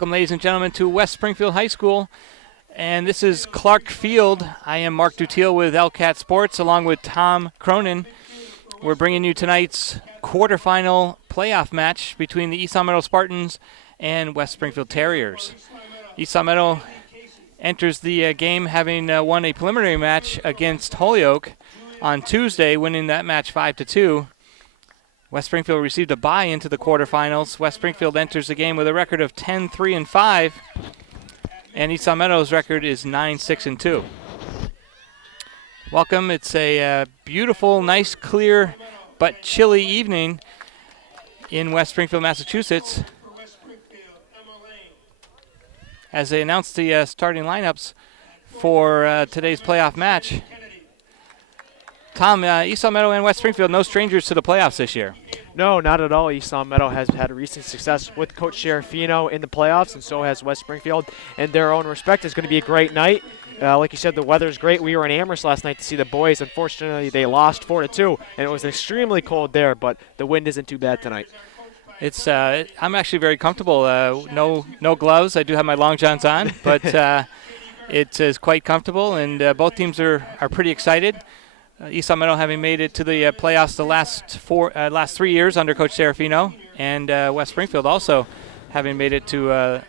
Welcome, ladies and gentlemen, to West Springfield High School. And this is Clark Field. I am Mark Dutiel with LCAT Sports, along with Tom Cronin. We're bringing you tonight's quarterfinal playoff match between the East Longmeadow Spartans and West Springfield Terriers. East Longmeadow enters the game having won a preliminary match against Holyoke on Tuesday, winning that match 5-2. West Springfield received a bye into the quarterfinals. West Springfield enters the game with a record of 10-3-5, and East Longmeadow's record is 9-6-2. Welcome. It's a beautiful, nice, clear, but chilly evening in West Springfield, Massachusetts. As they announce the starting lineups for today's playoff match. Tom, East Longmeadow and West Springfield, no strangers to the playoffs this year. No, not at all. East Longmeadow has had recent success with Coach Serafino in the playoffs, and so has West Springfield. In their own respect, it's going to be a great night. Like you said, the weather's great. We were in Amherst last night to see the boys. Unfortunately, they lost 4-2, and it was extremely cold there, but the wind isn't too bad tonight. It's I'm actually very comfortable. No gloves. I do have my long johns on, but it is quite comfortable, and both teams are pretty excited. East Longmeadow having made it to the playoffs the last 3 years under Coach Serafino, and West Springfield also having made it to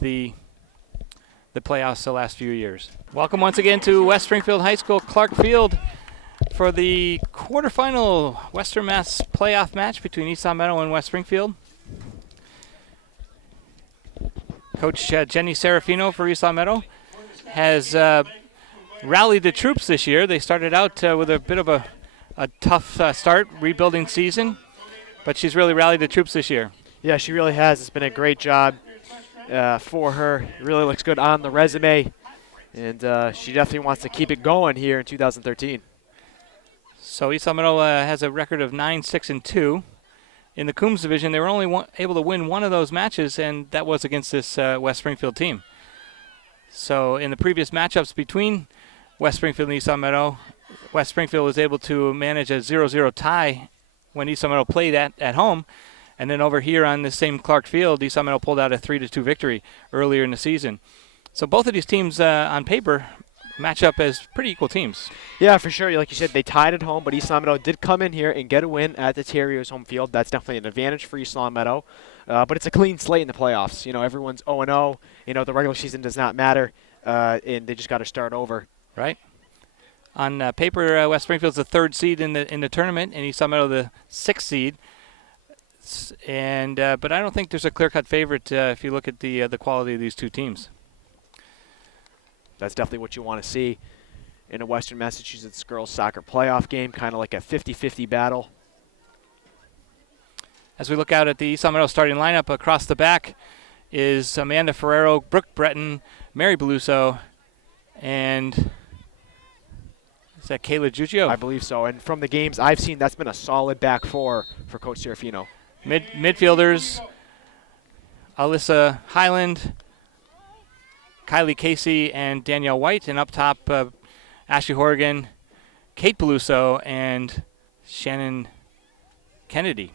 the playoffs the last few years. Welcome once again to West Springfield High School, Clark Field, for the quarterfinal Western Mass playoff match between East Longmeadow and West Springfield. Coach Jenny Serafino for East Longmeadow has rallied the troops this year. They started out with a bit of a tough start, rebuilding season, but she's really rallied the troops this year. Yeah, she really has. It's been a great job for her. It really looks good on the resume, and she definitely wants to keep it going here in 2013. So East Longmeadow has a record of 9-6-2. In the Coombs division, they were only able to win one of those matches, and that was against this West Springfield team. So in the previous matchups between West Springfield and East Longmeadow, West Springfield was able to manage a 0-0 tie when East Longmeadow played at home. And then over here on the same Clark Field, East Longmeadow pulled out a 3-2 victory earlier in the season. So both of these teams on paper match up as pretty equal teams. Yeah, for sure. Like you said, they tied at home, but East Longmeadow did come in here and get a win at the Terriers home field. That's definitely an advantage for East Longmeadow. But it's a clean slate in the playoffs. You know, everyone's 0-0. You know, the regular season does not matter, and they just got to start over. Right. On paper, West Springfield's the third seed in the tournament, and East Longmeadow the sixth seed. And but I don't think there's a clear-cut favorite if you look at the quality of these two teams. That's definitely what you want to see in a Western Massachusetts girls soccer playoff game, kind of like a 50-50 battle. As we look out at the East Longmeadow starting lineup, across the back is Amanda Ferrero, Brooke Breton, Mary Beluso, and is that Kayla Giuggio? I believe so. And from the games I've seen, that's been a solid back four for Coach Serafino. Midfielders, Alyssa Highland, Kylie Casey, and Danielle White. And up top, Ashley Horgan, Kate Beluso, and Shannon Kennedy.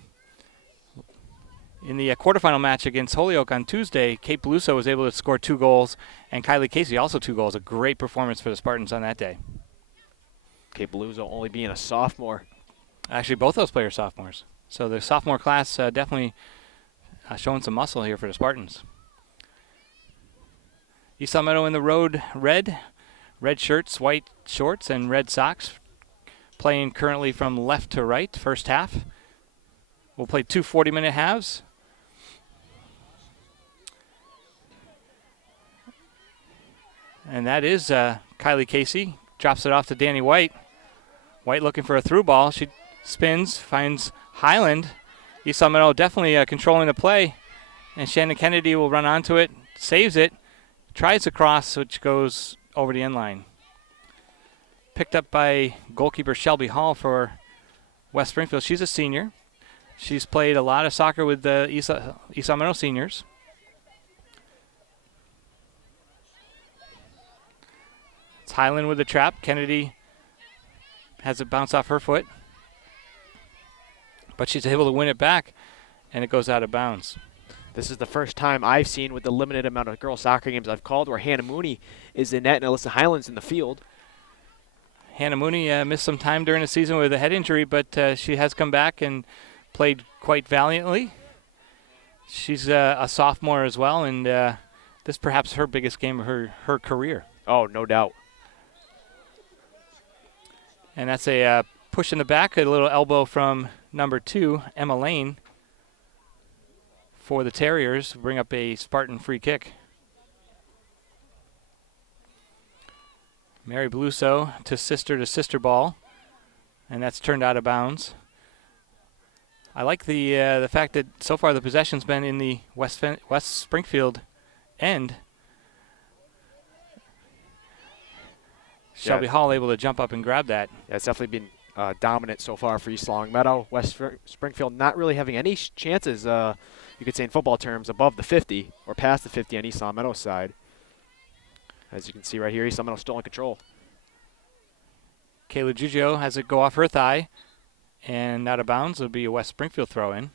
In the quarterfinal match against Holyoke on Tuesday, Kate Beluso was able to score 2 goals, and Kylie Casey also 2 goals. A great performance for the Spartans on that day. Kate Beluso only being a sophomore. Actually, both those players sophomores. So the sophomore class definitely showing some muscle here for the Spartans. East Longmeadow in the road red shirts, white shorts, and red socks. Playing currently from left to right, first half. We'll play 2 40-minute halves. And that is Kylie Casey. Drops it off to Danny White. White looking for a through ball. She spins, finds Highland. East Longmeadow definitely controlling the play. And Shannon Kennedy will run onto it, saves it, tries a cross, which goes over the end line. Picked up by goalkeeper Shelby Hall for West Springfield. She's a senior. She's played a lot of soccer with the East Longmeadow seniors. It's Highland with the trap. Kennedy has it bounce off her foot. But she's able to win it back, and it goes out of bounds. This is the first time I've seen with the limited amount of girls soccer games I've called where Hannah Mooney is in net and Alyssa Highlands in the field. Hannah Mooney missed some time during the season with a head injury, but she has come back and played quite valiantly. She's a sophomore as well, and this perhaps her biggest game of her career. Oh, no doubt. And that's a push in the back, a little elbow from number 2, Emma Lane, for the Terriers. Bring up a Spartan free kick. Mary Beluso to sister ball, and that's turned out of bounds. I like the fact that so far the possession's been in the West Springfield end. Shelby Hall able to jump up and grab that. Yeah, it's definitely been dominant so far for East Longmeadow. West Springfield not really having any chances, you could say in football terms, above the 50 or past the 50 on East Longmeadow's side. As you can see right here, East Longmeadow still in control. Kayla Giugio has it go off her thigh and out of bounds. It'll be a West Springfield throw in.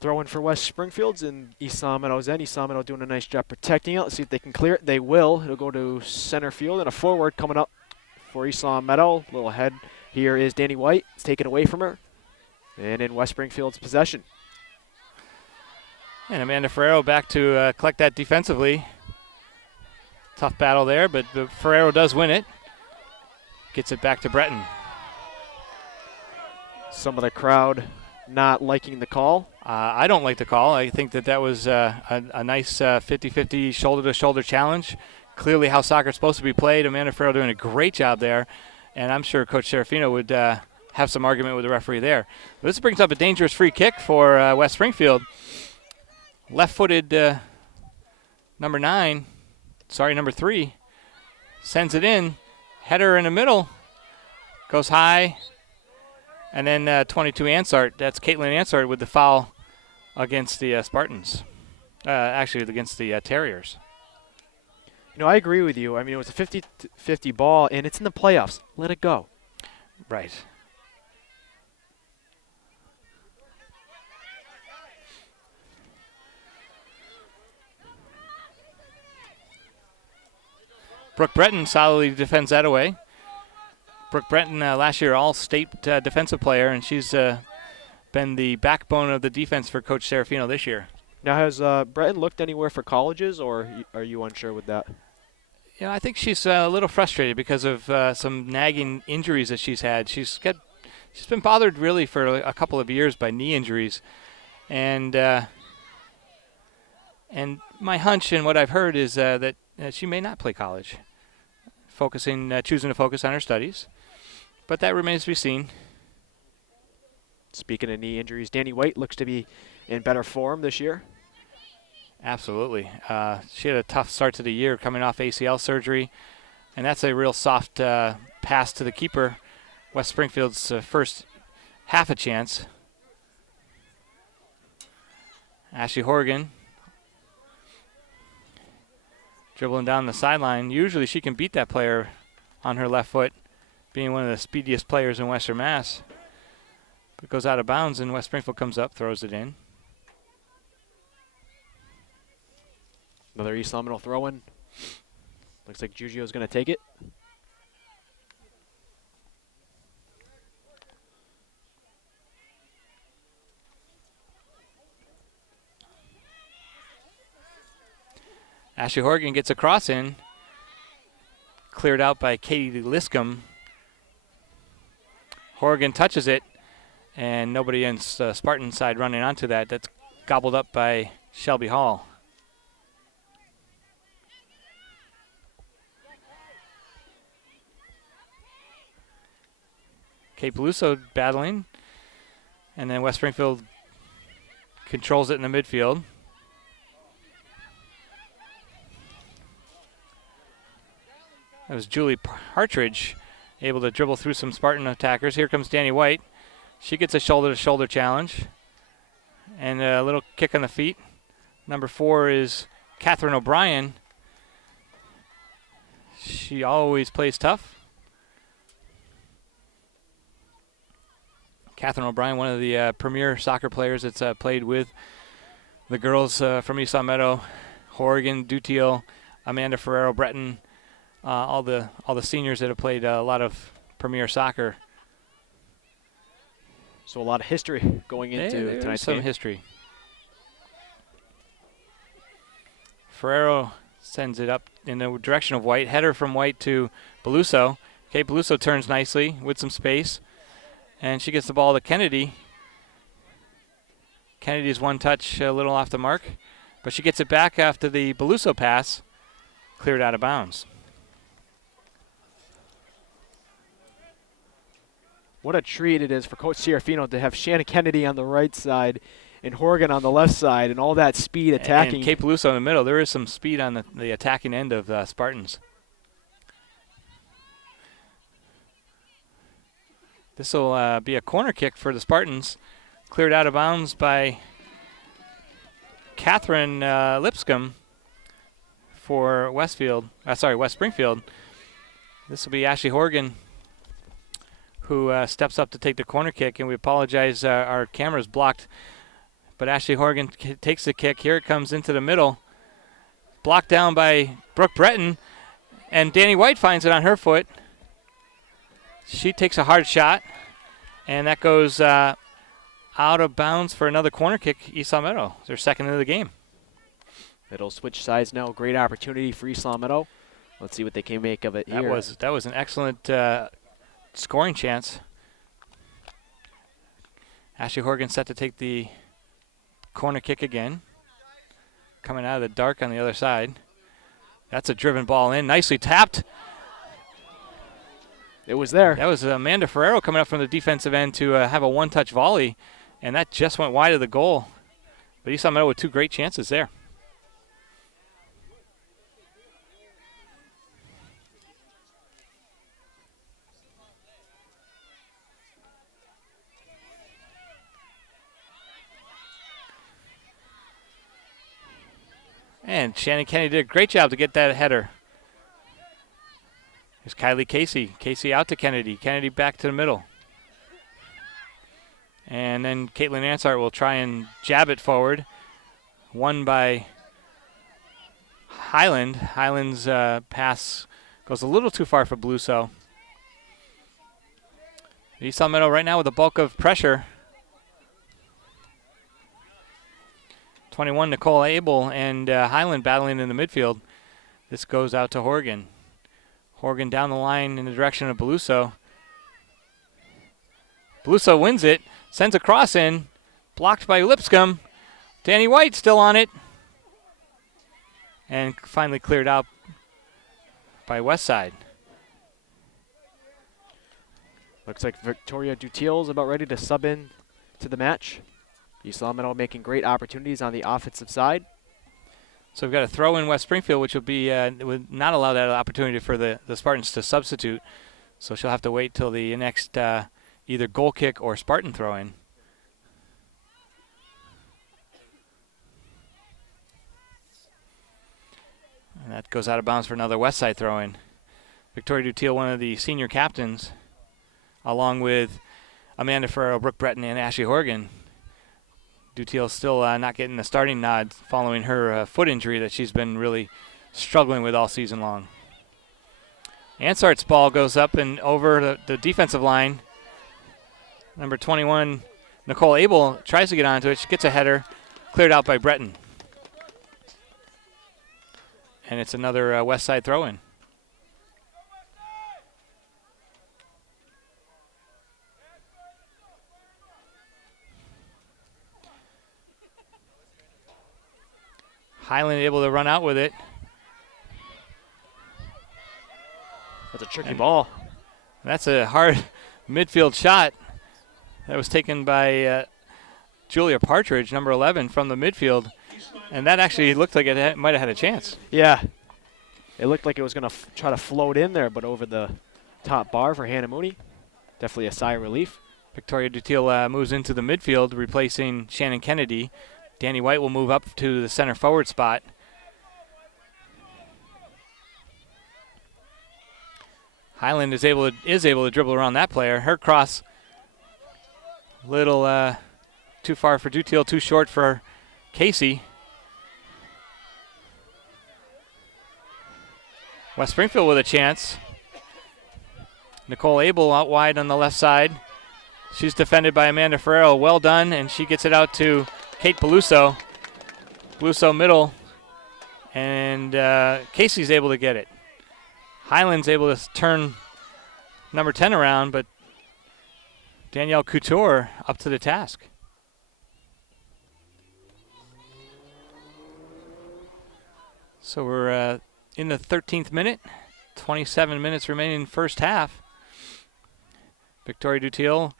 Throw in for West Springfield's and East Longmeadow's end. East Longmeadow doing a nice job protecting it. Let's see if they can clear it. They will. It'll go to center field and a forward coming up for East Longmeadow. A little ahead here is Danny White. It's taken away from her. And in West Springfield's possession. And Amanda Ferrero back to collect that defensively. Tough battle there, but Ferrero does win it. Gets it back to Breton. Some of the crowd not liking the call. I don't like the call. I think that was a nice 50-50 shoulder-to-shoulder challenge. Clearly how soccer's supposed to be played. Amanda Ferrero doing a great job there. And I'm sure Coach Serafino would have some argument with the referee there. But this brings up a dangerous free kick for West Springfield. Left-footed number 3, sends it in. Header in the middle. Goes high. And then 22 Ansart. That's Caitlin Ansart with the foul against the Spartans. Actually, against the Terriers. You know, I agree with you. I mean, it was a 50-50 ball, and it's in the playoffs. Let it go. Right. Brooke Breton solidly defends that away. Brooke Breton, last year all-state defensive player, and she's been the backbone of the defense for Coach Serafino this year. Now, has Breton looked anywhere for colleges, or are you unsure with that? Yeah, I think she's a little frustrated because of some nagging injuries that she's had. She's been bothered really for a couple of years by knee injuries, and my hunch and what I've heard is that she may not play college, choosing to focus on her studies, but that remains to be seen. Speaking of knee injuries, Danny White looks to be in better form this year. Absolutely. She had a tough start to the year coming off ACL surgery, and that's a real soft pass to the keeper. West Springfield's first half a chance. Ashley Horgan dribbling down the sideline. Usually she can beat that player on her left foot, being one of the speediest players in Western Mass. But it goes out of bounds, and West Springfield comes up, throws it in. Another East Longmeadow throw-in. Looks like Giugio's going to take it. Ashley Horgan gets a cross in. Cleared out by Katie Liscombe. Horgan touches it, and nobody in Spartan side running onto that. That's gobbled up by Shelby Hall. Kate Beluso battling, and then West Springfield controls it in the midfield. That was Julie Partridge able to dribble through some Spartan attackers. Here comes Danny White. She gets a shoulder-to-shoulder challenge and a little kick on the feet. Number 4 is Catherine O'Brien. She always plays tough. Catherine O'Brien, one of the premier soccer players that's played with the girls from East Longmeadow, Horgan, Dutiel, Amanda Ferrero, Breton, all the seniors that have played a lot of premier soccer. So a lot of history going into tonight's game. Some history. Ferrero sends it up in the direction of White. Header from White to Beluso. Okay, Beluso turns nicely with some space. And she gets the ball to Kennedy. Kennedy's one touch a little off the mark. But she gets it back after the Beluso pass. Cleared out of bounds. What a treat it is for Coach Serafino to have Shannon Kennedy on the right side and Horgan on the left side and all that speed attacking. And Kate Beluso in the middle. There is some speed on the attacking end of the Spartans. This will be a corner kick for the Spartans. Cleared out of bounds by Catherine Lipscomb for West Springfield. This will be Ashley Horgan who steps up to take the corner kick, and we apologize, our camera's blocked. But Ashley Horgan takes the kick. Here it comes into the middle. Blocked down by Brooke Breton, and Danny White finds it on her foot. She takes a hard shot, and that goes out of bounds for another corner kick. East Longmeadow, their second of the game. It'll switch sides now. Great opportunity for East Longmeadow. Let's see what they can make of it here. That was an excellent scoring chance. Ashley Horgan set to take the corner kick again. Coming out of the dark on the other side. That's a driven ball in. Nicely tapped. It was there. That was Amanda Ferrero coming up from the defensive end to have a one-touch volley, and that just went wide of the goal. But East Longmeadow with two great chances there. And Shannon Kennedy did a great job to get that header. Here's Kylie Casey. Casey out to Kennedy. Kennedy back to the middle. And then Caitlin Ansart will try and jab it forward. Won by Highland. Highland's pass goes a little too far for Beluso. East Longmeadow right now with the bulk of pressure. 21, Nicole Abel and Highland battling in the midfield. This goes out to Horgan. Horgan down the line in the direction of Beluso. Beluso wins it, sends a cross in, blocked by Lipscomb. Danny White still on it. And finally cleared out by Westside. Looks like Victoria Dutiel is about ready to sub in to the match. East Longmeadow making great opportunities on the offensive side. So we've got a throw in West Springfield, which will be would not allow that opportunity for the Spartans to substitute. So she'll have to wait till the next either goal kick or Spartan throw in. And that goes out of bounds for another West Side throw in. Victoria Dutiel, one of the senior captains, along with Amanda Ferrero, Brooke Breton, and Ashley Horgan. Dutiel still not getting the starting nod following her foot injury that she's been really struggling with all season long. Ansart's ball goes up and over the defensive line. Number 21, Nicole Abel, tries to get onto it. She gets a header, cleared out by Breton. And it's another West Side throw-in. Highland able to run out with it. That's a tricky ball. That's a hard midfield shot that was taken by Julia Partridge, number 11, from the midfield. And that actually looked like it might have had a chance. Yeah. It looked like it was going to try to float in there, but over the top bar for Hannah Mooney. Definitely a sigh of relief. Victoria Dutiel moves into the midfield, replacing Shannon Kennedy. Danny White will move up to the center forward spot. Highland is able to dribble around that player. Her cross, little too far for Dutiel, too short for Casey. West Springfield with a chance. Nicole Abel out wide on the left side. She's defended by Amanda Ferrero. Well done, and she gets it out to Kate Beluso. Beluso middle, and Casey's able to get it. Highland's able to turn number 10 around, but Danielle Couture up to the task. So we're in the 13th minute, 27 minutes remaining in first half. Victoria Dutiel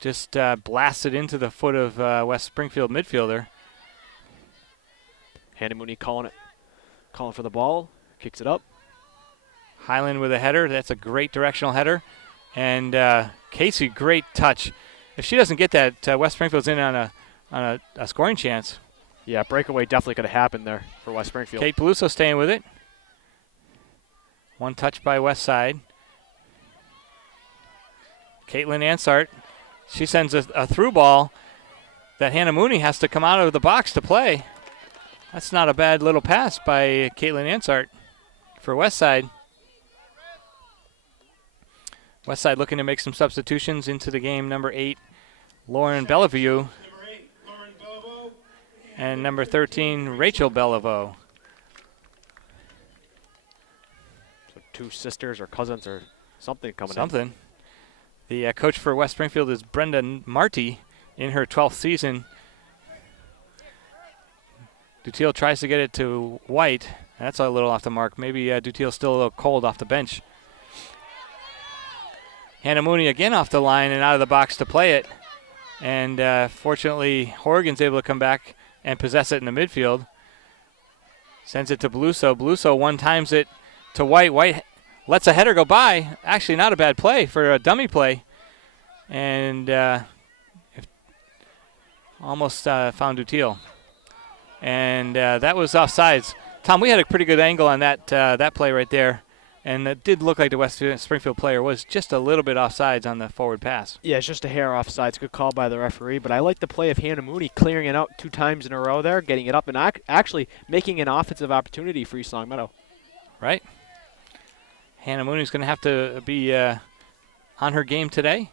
just blasted into the foot of West Springfield midfielder. Hannah Mooney calling for the ball, kicks it up. Highland with a header. That's a great directional header. And Casey, great touch. If she doesn't get that, West Springfield's in on a scoring chance. Yeah, breakaway definitely could have happened there for West Springfield. Kate Beluso staying with it. One touch by West Side. Caitlin Ansart, she sends a through ball that Hannah Mooney has to come out of the box to play. That's not a bad little pass by Caitlin Ansart for West Side. West Side looking to make some substitutions into the game. Number 8, Lauren Bellevue. And number 13, Rachel Bellevue. So 2 sisters or cousins or something coming in. Something. The coach for West Springfield is Brenda Marty in her 12th season. Dutiel tries to get it to White. That's a little off the mark. Maybe Dutiel's still a little cold off the bench. Hannah Mooney again off the line and out of the box to play it. And fortunately, Horgan's able to come back and possess it in the midfield. Sends it to Beluso. Beluso one-times it to White. White lets a header go by. Actually, not a bad play for a dummy play. And almost found Dutiel. And that was offsides. Tom, we had a pretty good angle on that play right there. And it did look like the West Springfield player was just a little bit offsides on the forward pass. Yeah, it's just a hair offsides. Good call by the referee. But I like the play of Hannah Mooney clearing it out 2 times in a row there, getting it up, and actually making an offensive opportunity for East Longmeadow. Right. Hannah Mooney's going to have to be on her game today.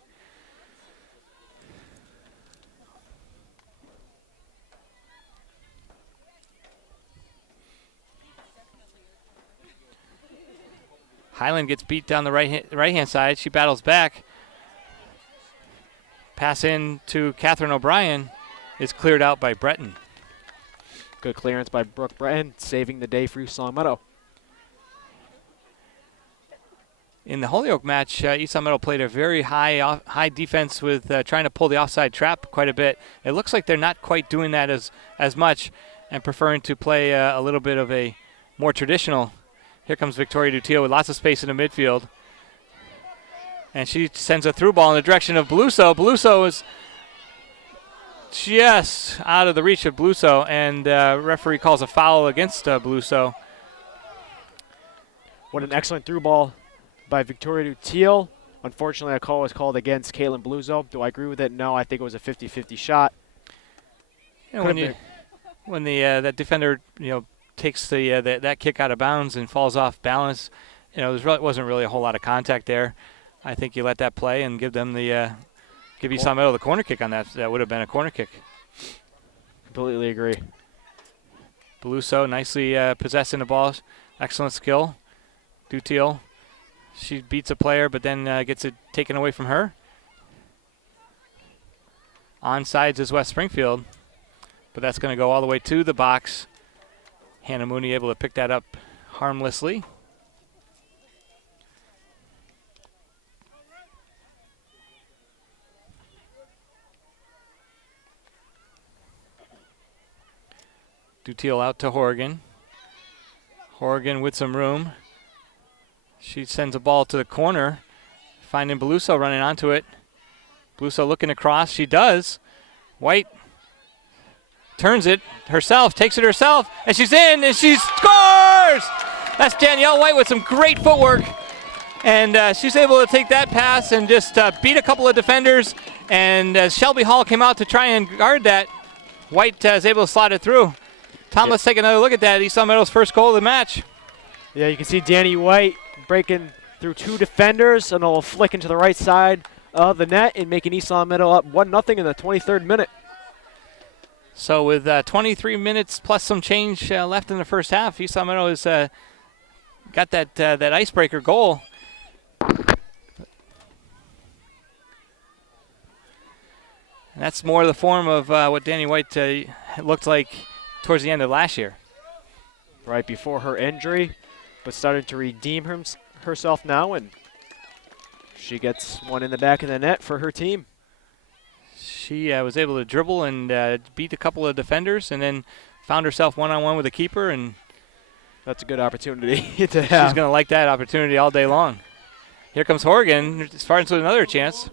Highland gets beat down the right-hand side. She battles back. Pass in to Catherine O'Brien is cleared out by Breton. Good clearance by Brooke Breton, saving the day for East Longmeadow. In the Holyoke match, East Longmeadow played a very high defense with trying to pull the offside trap quite a bit. It looks like they're not quite doing that as much and preferring to play a little bit of a more traditional. Here comes Victoria Dutiel with lots of space in the midfield. And she sends a through ball in the direction of Beluso. Beluso is just out of the reach of Beluso, and referee calls a foul against Beluso. What an excellent through ball by Victoria Dutiel. Unfortunately, a call was called against Caitlin Beluso. Do I agree with it? No, I think it was a 50-50 shot. You know, when that defender, takes that kick out of bounds and falls off balance, there wasn't really a whole lot of contact there. I think you let that play and give them give East Longmeadow the corner kick on that. That would have been a corner kick. Completely agree. Beluso nicely possessing the ball. Excellent skill. Dutiel, she beats a player but then gets it taken away from her. Onsides is West Springfield, but that's going to go all the way to the box. Hannah Mooney able to pick that up harmlessly. Dutiel out to Horgan. Horgan with some room. She sends a ball to the corner, finding Beluso running onto it. Beluso looking across. She does. White turns it herself, takes it herself, and she's in, and she scores! That's Danielle White with some great footwork. And she's able to take that pass and just beat a couple of defenders. And as Shelby Hall came out to try and guard that, White is able to slot it through. Tom, let's take another look at that. East Longmeadow's first goal of the match. Yeah, you can see Danny White breaking through 2 defenders, and a little flick into the right side of the net and making East Longmeadow up 1-0 in the 23rd minute. So with 23 minutes plus some change left in the first half, East Longmeadow has got that icebreaker goal. And that's more the form of what Danny White looked like towards the end of last year. Right before her injury, but starting to redeem herself now, and she gets one in the back of the net for her team. She was able to dribble and beat a couple of defenders, and then found herself one-on-one with a keeper, and that's a good opportunity to have. She's going to like that opportunity all day long. Here comes Horgan. Spartans with another chance.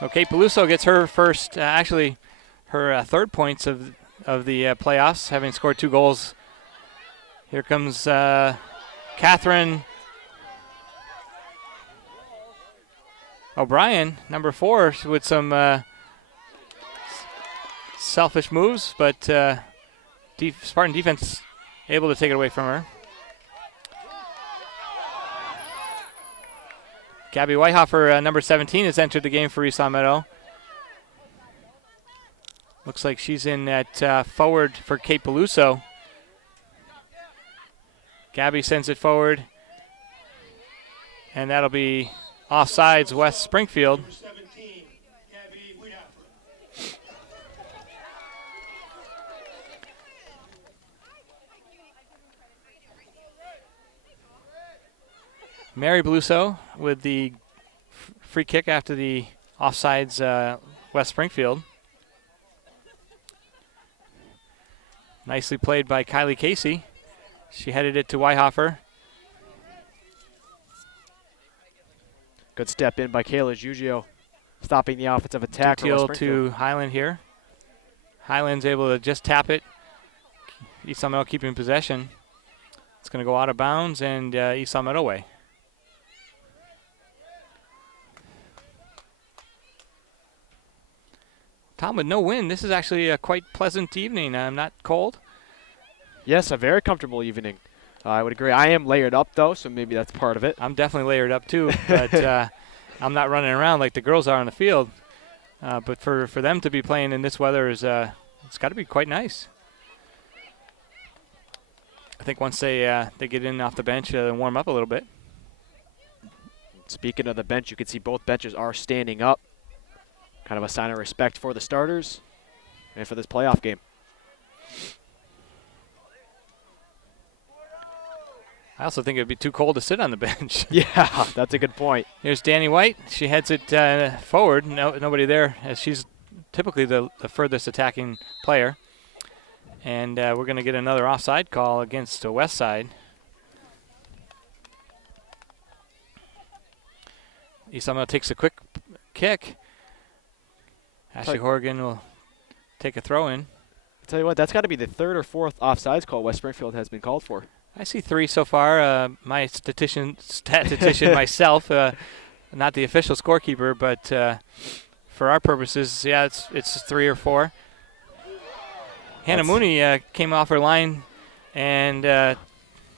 So Kate Peluso gets her first, actually her third points of the playoffs, having scored 2 goals. Here comes Catherine O'Brien, number 4, with some selfish moves, but Spartan defense able to take it away from her. Gabby Whitehofer, number 17, has entered the game for East Longmeadow. Looks like she's in at forward for Kate Peluso. Gabby sends it forward, and that'll be offsides West Springfield. Mary Peluso with the free kick after the offsides West Springfield. Nicely played by Kylie Casey. She headed it to Whitehofer. Good step in by Kayla Giugio, stopping the offensive attack. To Highland here. Highland's able to just tap it. East Longmeadow keeping possession. It's going to go out of bounds and East Longmeadow away. Tom, with no wind, this is actually a quite pleasant evening. Not cold. Yes, a very comfortable evening. I would agree. I am layered up, though, so maybe that's part of it. I'm definitely layered up, too, but I'm not running around like the girls are on the field. But for them to be playing in this weather, it's got to be quite nice. I think once they get in off the bench and warm up a little bit. Speaking of the bench, you can see both benches are standing up. Kind of a sign of respect for the starters and for this playoff game. I also think it would be too cold to sit on the bench. Yeah, that's a good point. Here's Danny White. She heads it forward. Nobody there, as she's typically the furthest attacking player. And we're going to get another offside call against the west side. East Longmeadow takes a quick kick. Ashley Horgan will take a throw in. I'll tell you what, that's got to be the 3rd or 4th offsides call West Springfield has been called for. I see 3 so far. My statistician myself, not the official scorekeeper, but for our purposes, yeah, it's 3 or 4. Hannah Mooney came off her line and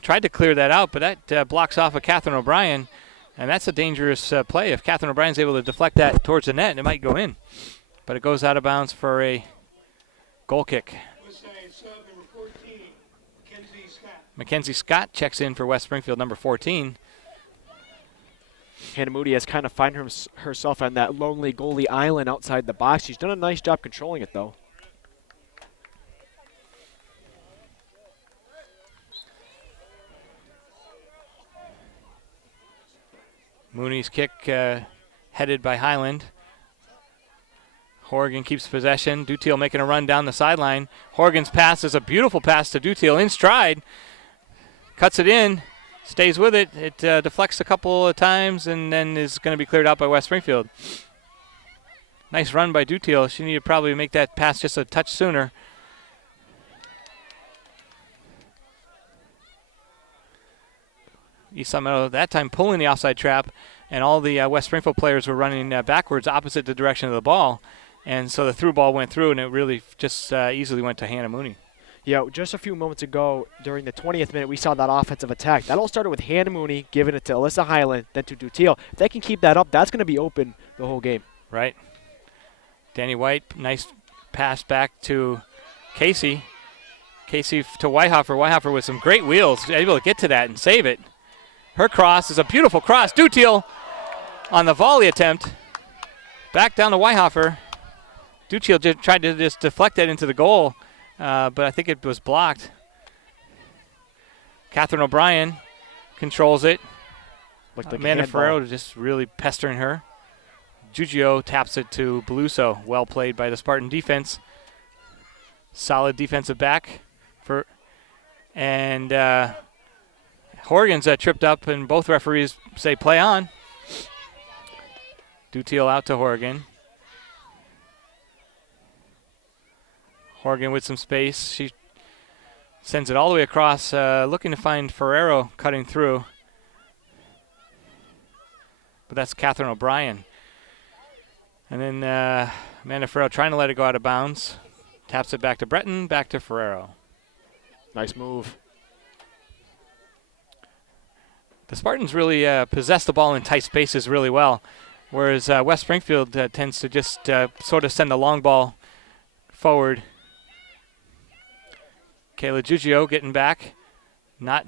tried to clear that out, but that blocks off of Catherine O'Brien, and that's a dangerous play. If Catherine O'Brien's able to deflect that towards the net, it might go in. But it goes out of bounds for a goal kick. Mackenzie Scott checks in for West Springfield, number 14. Hannah Moody has kind of found herself on that lonely goalie island outside the box. She's done a nice job controlling it, though. Mooney's kick headed by Highland. Horgan keeps possession. Dutiel making a run down the sideline. Horgan's pass is a beautiful pass to Dutiel in stride. Cuts it in, stays with it. It deflects a couple of times and then is going to be cleared out by West Springfield. Nice run by Dutiel. She needed to probably make that pass just a touch sooner. East Meadow that time pulling the offside trap, and all the West Springfield players were running backwards opposite the direction of the ball. And so the through ball went through, and it really just easily went to Hannah Mooney. Yeah, just a few moments ago during the 20th minute, we saw that offensive attack. That all started with Hannah Mooney giving it to Alyssa Highland, then to Dutiel. If they can keep that up, that's going to be open the whole game. Right. Danny White, nice pass back to Casey. Casey to Whitehofer. Whitehofer with some great wheels, able to get to that and save it. Her cross is a beautiful cross. Dutiel on the volley attempt. Back down to Whitehofer. Dutiel just tried to just deflect that into the goal, but I think it was blocked. Catherine O'Brien controls it. Looked like Amanda Ferrero just really pestering her. Giugio taps it to Beluso. Well played by the Spartan defense. Solid defensive back. And Horgan's tripped up, and both referees say play on. Dutiel out to Horgan. Horgan with some space. She sends it all the way across, looking to find Ferrero cutting through. But that's Catherine O'Brien. And then Amanda Ferrero trying to let it go out of bounds. Taps it back to Breton, back to Ferrero. Nice move. The Spartans really possess the ball in tight spaces really well, whereas West Springfield tends to just sort of send the long ball forward. Kayla Giugio getting back, not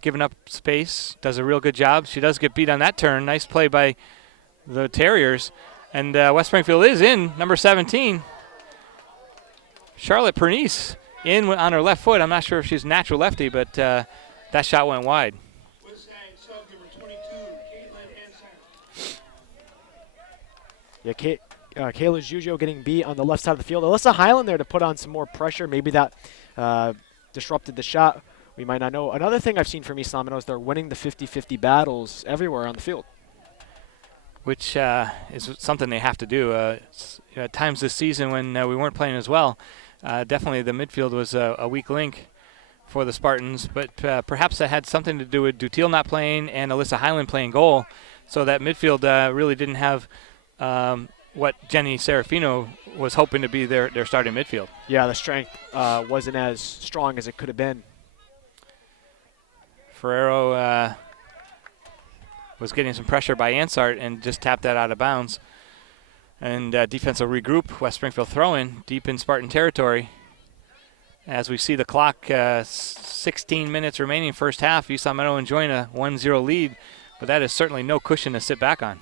giving up space, does a real good job. She does get beat on that turn. Nice play by the Terriers. And West Springfield is in, number 17. Charlotte Pernice in on her left foot. I'm not sure if she's a natural lefty, but that shot went wide. Yeah, Kayla Giugio getting beat on the left side of the field. Alyssa Highland there to put on some more pressure. Maybe that disrupted the shot. We might not know. Another thing I've seen from East Longmeadow is they're winning the 50-50 battles everywhere on the field, which is something they have to do. At times this season when we weren't playing as well, definitely the midfield was a weak link for the Spartans, but perhaps that had something to do with Dutiel not playing and Alyssa Highland playing goal, so that midfield really didn't have what Jenny Serafino was hoping to be their starting midfield. Yeah, the strength wasn't as strong as it could have been. Ferrero was getting some pressure by Ansart and just tapped that out of bounds. And defense will regroup. West Springfield throwing deep in Spartan territory. As we see the clock, 16 minutes remaining first half. East Meadow enjoying a 1-0 lead, but that is certainly no cushion to sit back on.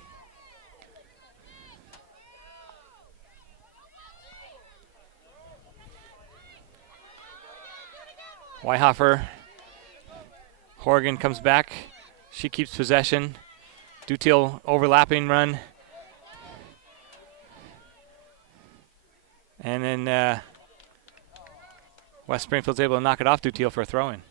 Whitehofer. Horgan comes back. She keeps possession. Dutiel overlapping run. And then West Springfield's able to knock it off Dutiel for a throw-in.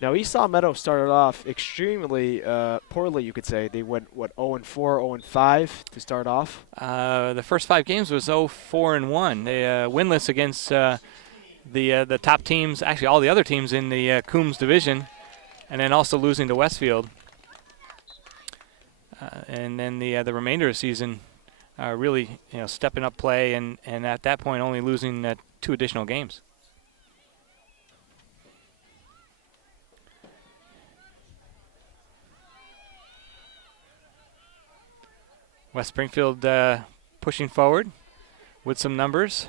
Now, East Meadow started off extremely poorly, you could say. They went, 0-4, 0-5 to start off? The first 5 games was 0-4-1. They winless against the top teams, actually all the other teams in the Coombs division, and then also losing to Westfield. And then the remainder of the season really stepping up play, and at that point only losing 2 additional games. West Springfield pushing forward with some numbers.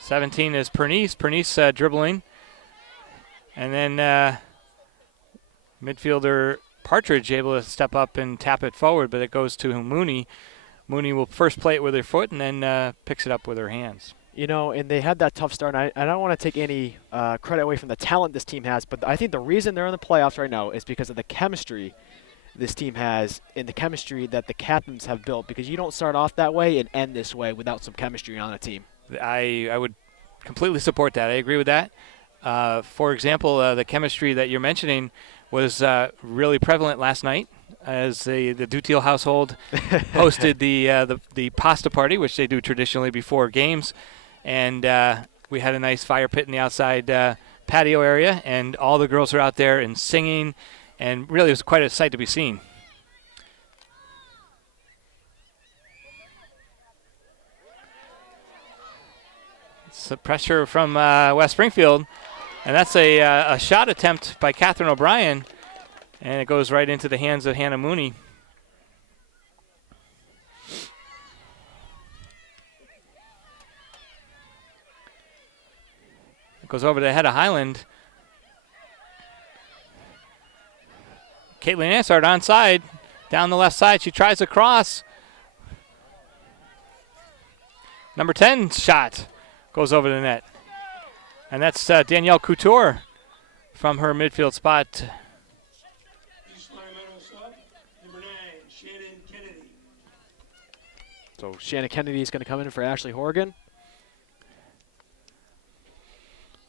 17 is Pernice. Pernice dribbling. And then midfielder Partridge able to step up and tap it forward, but it goes to Mooney. Mooney will first play it with her foot and then picks it up with her hands. And they had that tough start. And I don't want to take any credit away from the talent this team has, but I think the reason they're in the playoffs right now is because of the chemistry this team has and the chemistry that the captains have built, because you don't start off that way and end this way without some chemistry on a team. I would completely support that. I agree with that. For example, the chemistry that you're mentioning was really prevalent last night as the Dutiel household hosted the pasta party, which they do traditionally before games. And we had a nice fire pit in the outside patio area, and all the girls are out there and singing, and really it was quite a sight to be seen. It's the pressure from West Springfield, and that's a shot attempt by Catherine O'Brien, and it goes right into the hands of Hannah Mooney. It goes over the head of Highland. Caitlin Ansart onside, down the left side. She tries to cross. Number 10 shot goes over the net. And that's Danielle Couture from her midfield spot. So Shannon Kennedy is going to come in for Ashley Horgan.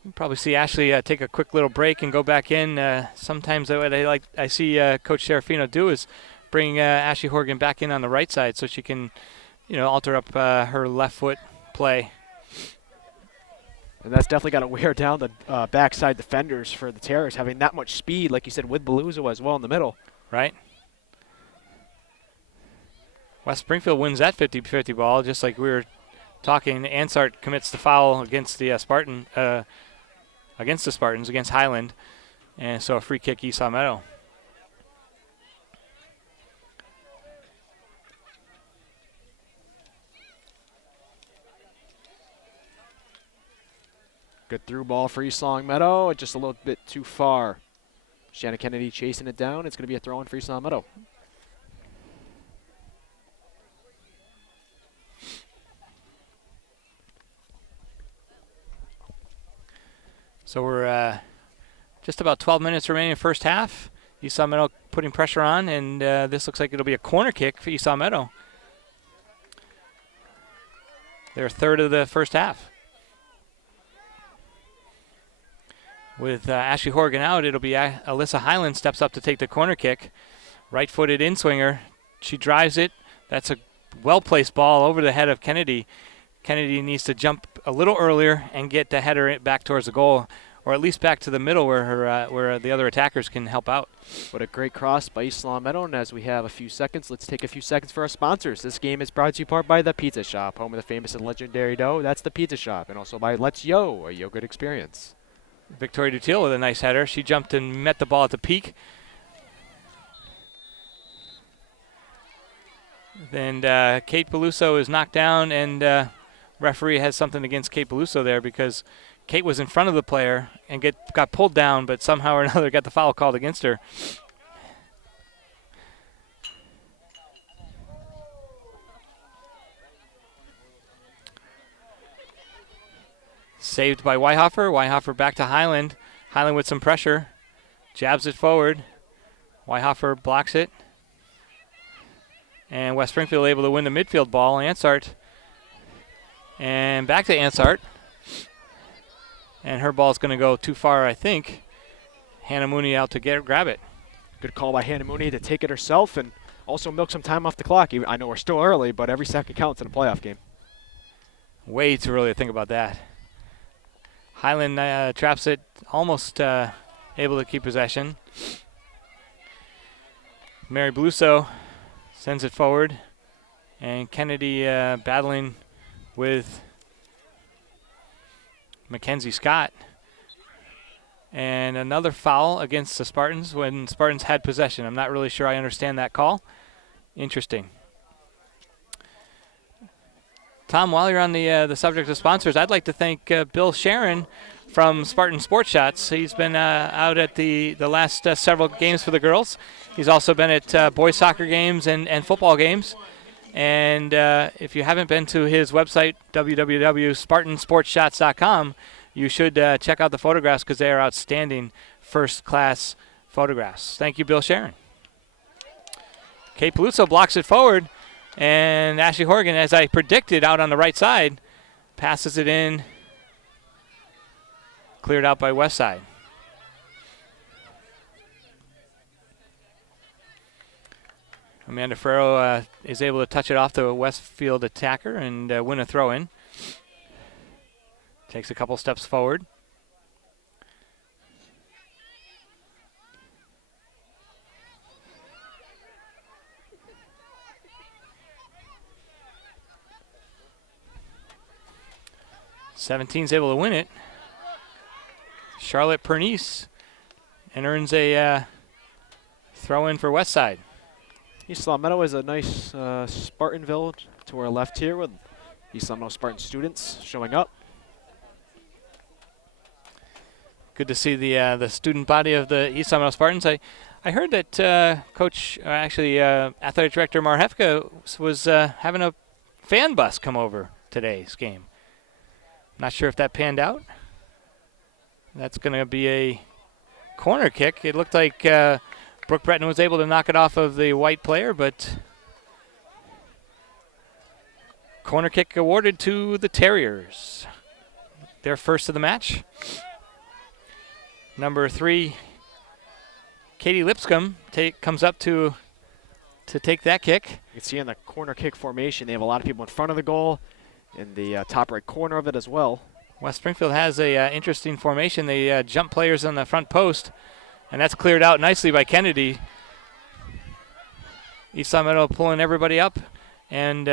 You'll probably see Ashley take a quick little break and go back in. Sometimes what I see Coach Serafino do is bring Ashley Horgan back in on the right side so she can, alter up her left foot play. And that's definitely got to wear down the backside defenders for the Terriers, having that much speed, like you said, with Beluso as well in the middle. Right. West Springfield wins that 50-50 ball, just like we were talking. Ansart commits the foul against the Spartans, against Highland, and so a free kick East Longmeadow. Good through ball for East Longmeadow, just a little bit too far. Shannon Kennedy chasing it down. It's going to be a throw-in for East Longmeadow. So we're just about 12 minutes remaining in the first half. East Longmeadow putting pressure on, and this looks like it'll be a corner kick for East Longmeadow. Their third of the first half. With Ashley Horgan out, it'll be Alyssa Highland steps up to take the corner kick. Right-footed in-swinger. She drives it. That's a well-placed ball over the head of Kennedy. Kennedy needs to jump a little earlier and get the header back towards the goal, or at least back to the middle where the other attackers can help out. What a great cross by East Longmeadow, and as we have a few seconds, let's take a few seconds for our sponsors. This game is brought to you part by The Pizza Shop, home of the famous and legendary dough. That's The Pizza Shop, and also by Let's Yo, a yogurt experience. Victoria Dutiel with a nice header. She jumped and met the ball at the peak. And Kate Beluso is knocked down, and referee has something against Kate Beluso there because Kate was in front of the player and got pulled down, but somehow or another got the foul called against her. Saved by Weihofer. Weihofer back to Highland. Highland with some pressure. Jabs it forward. Weihofer blocks it. And West Springfield able to win the midfield ball. Ansart. And back to Ansart. And her ball's going to go too far, I think. Hannah Mooney out to grab it. Good call by Hannah Mooney to take it herself and also milk some time off the clock. I know we're still early, but every second counts in a playoff game. Way too early to think about that. Highland traps it, almost able to keep possession. Mary Beluso sends it forward. And Kennedy battling with Mackenzie Scott. And another foul against the Spartans when Spartans had possession. I'm not really sure I understand that call. Interesting. Tom, while you're on the subject of sponsors, I'd like to thank Bill Sharon from Spartan Sports Shots. He's been out at the last several games for the girls. He's also been at boys soccer games and football games. And if you haven't been to his website, www.spartansportshots.com, you should check out the photographs because they are outstanding first-class photographs. Thank you, Bill Sharon. Kate Peluso blocks it forward. And Ashley Horgan, as I predicted, out on the right side, passes it in. Cleared out by Westside. Amanda Ferro is able to touch it off the Westfield attacker and win a throw-in. Takes a couple steps forward. 17's able to win it. Charlotte Pernice, and earns a throw in for Westside. East Longmeadow is a nice Spartanville to our left here with East Longmeadow Spartan students showing up. Good to see the student body of the East Longmeadow Spartans. I heard that athletic director Marhefka was having a fan bus come over today's game. Not sure if that panned out. That's going to be a corner kick. It looked like Brooke Breton was able to knock it off of the white player, but corner kick awarded to the Terriers. Their first of the match. Number 3, Katie Lipscomb comes up to take that kick. You can see in the corner kick formation, they have a lot of people in front of the goal, in the top right corner of it as well. West Springfield has a interesting formation. They jump players on the front post, and that's cleared out nicely by Kennedy. East Longmeadow pulling everybody up and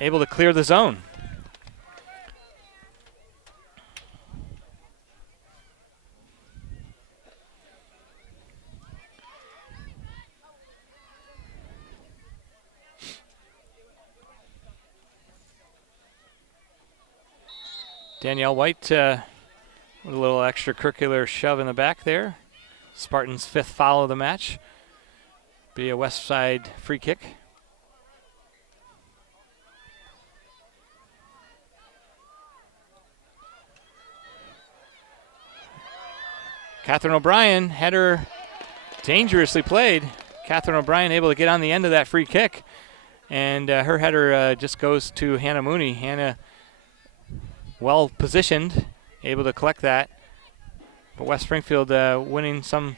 able to clear the zone. Danielle White with a little extracurricular shove in the back there. Spartans' 5th foul of the match. Be a West Side free kick. Catherine O'Brien, header dangerously played. Catherine O'Brien able to get on the end of that free kick. And her header just goes to Hannah Mooney. Hannah well positioned, able to collect that. But West Springfield winning some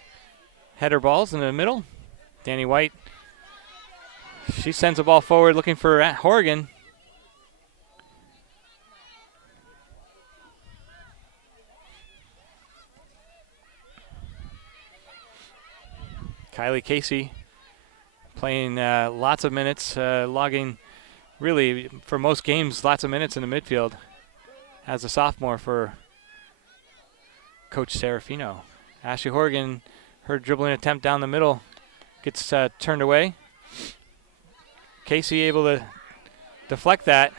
header balls in the middle. Danny White, she sends the ball forward looking for Horgan. Kylie Casey playing lots of minutes, logging really for most games lots of minutes in the midfield as a sophomore for Coach Serafino. Ashley Horgan, her dribbling attempt down the middle gets turned away. Casey able to deflect that.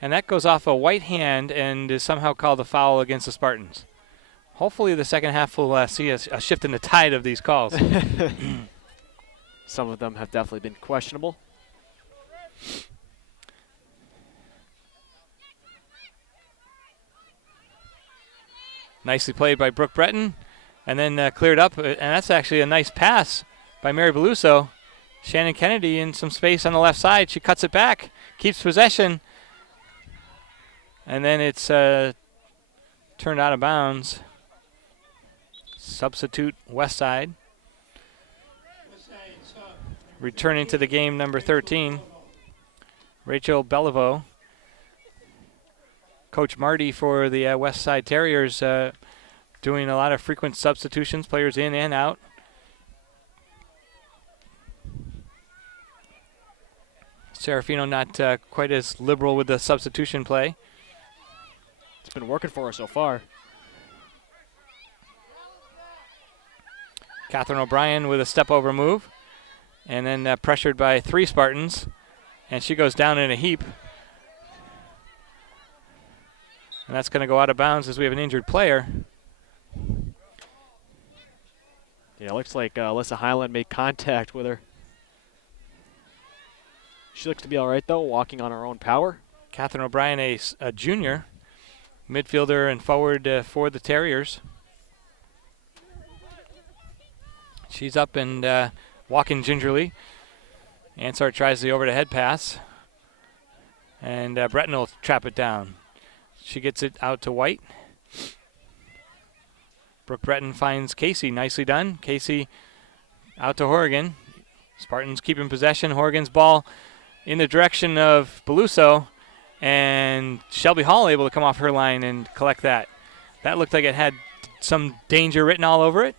And that goes off a white hand and is somehow called a foul against the Spartans. Hopefully the second half will see a shift in the tide of these calls. Some of them have definitely been questionable. Nicely played by Brooke Breton, and then cleared up, and that's actually a nice pass by Mary Beluso. Shannon Kennedy in some space on the left side. She cuts it back, keeps possession, and then it's turned out of bounds. Substitute West Side. Returning to the game, number 13, Rachel Beliveau. Coach Marty for the West Side Terriers doing a lot of frequent substitutions, players in and out. Serafino not quite as liberal with the substitution play. It's been working for her so far. Catherine O'Brien with a step-over move, and then pressured by 3 Spartans, and she goes down in a heap. And that's going to go out of bounds as we have an injured player. Yeah, it looks like Alyssa Highland made contact with her. She looks to be all right, though, walking on her own power. Catherine O'Brien, a junior, midfielder and forward for the Terriers. She's up and walking gingerly. Ansart tries the over-the-head pass. And Breton will trap it down. She gets it out to White. Brooke Breton finds Casey. Nicely done. Casey out to Horgan. Spartans keeping possession. Horgan's ball in the direction of Beluso. And Shelby Hall able to come off her line and collect that. That looked like it had some danger written all over it.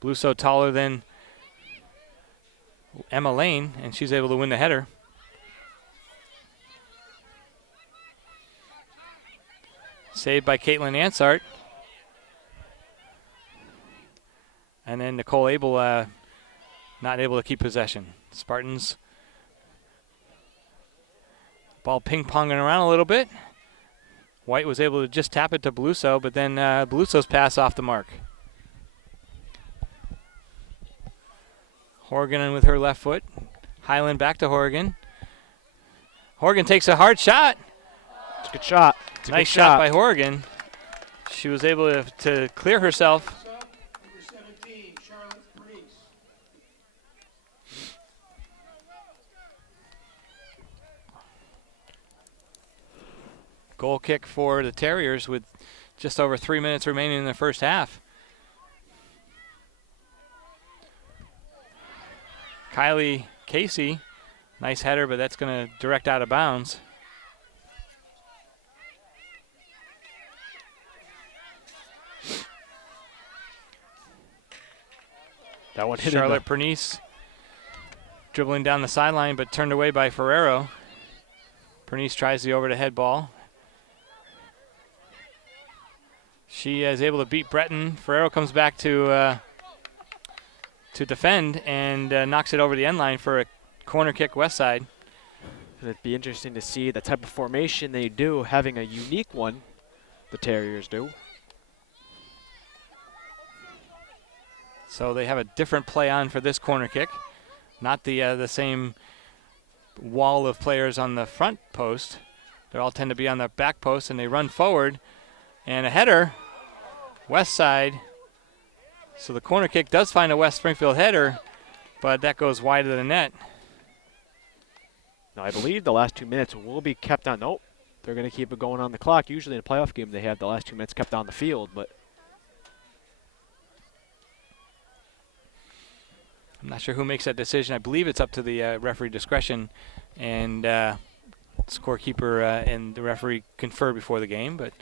Beluso taller than Emma Lane, and she's able to win the header. Saved by Caitlin Ansart. And then Nicole Abel not able to keep possession. Spartans ball ping-ponging around a little bit. White was able to just tap it to Beluso, but then Beluso's pass off the mark. Horgan with her left foot. Highland back to Horgan. Horgan takes a hard shot. It's a good shot. Nice shot by Horgan. She was able to clear herself. Goal kick for the Terriers with just over 3 minutes remaining in the first half. Kylie Casey, nice header, but that's going to direct out of bounds. That one hit Charlotte Pernice dribbling down the sideline, but turned away by Ferrero. Pernice tries the over-the-head ball. She is able to beat Breton. Ferrero comes back to defend and knocks it over the end line for a corner kick west side. It'd be interesting to see the type of formation they do, having a unique one, the Terriers do. So they have a different play on for this corner kick. Not the same wall of players on the front post. They all tend to be on the back post, and they run forward. And a header, west side. So the corner kick does find a West Springfield header, but that goes wide of the net. Now I believe the last 2 minutes will be kept on. Nope, they're going to keep it going on the clock. Usually in a playoff game they have the last 2 minutes kept on the field, but I'm not sure who makes that decision. I believe it's up to the referee discretion, and scorekeeper and the referee confer before the game, but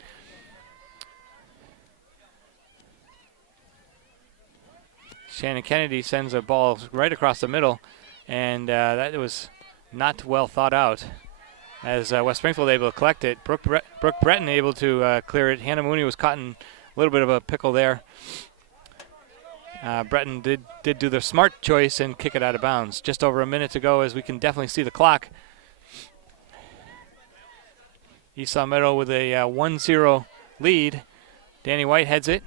Shannon Kennedy sends a ball right across the middle, and that was not well thought out as West Springfield able to collect it. Brooke Breton able to clear it. Hannah Mooney was caught in a little bit of a pickle there. Breton did do the smart choice and kick it out of bounds. Just over a minute to go as we can definitely see the clock. East Longmeadow with a 1-0 lead. Danny White heads it,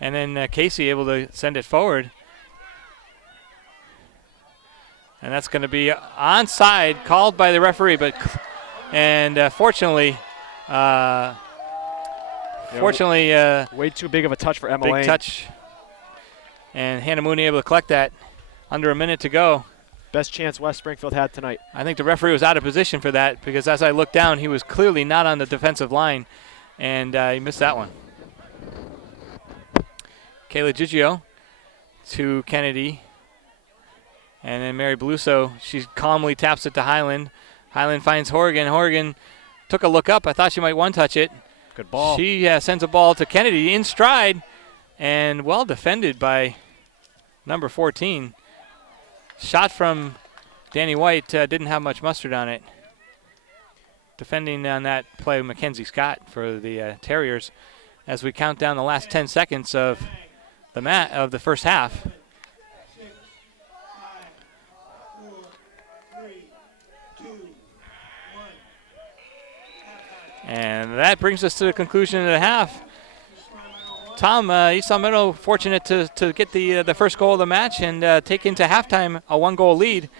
and then Casey able to send it forward. And that's going to be onside, called by the referee, but fortunately, way too big of a touch for Emma big Lane. Touch. And Hannah Mooney able to collect that under a minute to go. Best chance West Springfield had tonight. I think the referee was out of position for that because as I looked down, he was clearly not on the defensive line, and he missed that one. Kayla Gigio to Kennedy. And then Mary Beluso, she calmly taps it to Highland. Highland finds Horgan. Horgan took a look up. I thought she might one-touch it. Good ball. She sends a ball to Kennedy in stride, and well defended by number 14. Shot from Danny White didn't have much mustard on it. Defending on that play, Mackenzie Scott for the Terriers as we count down the last 10 seconds of the first half. And that brings us to the conclusion of the half. Tom, East Longmeadow fortunate to get the first goal of the match and take into halftime a 1-goal lead.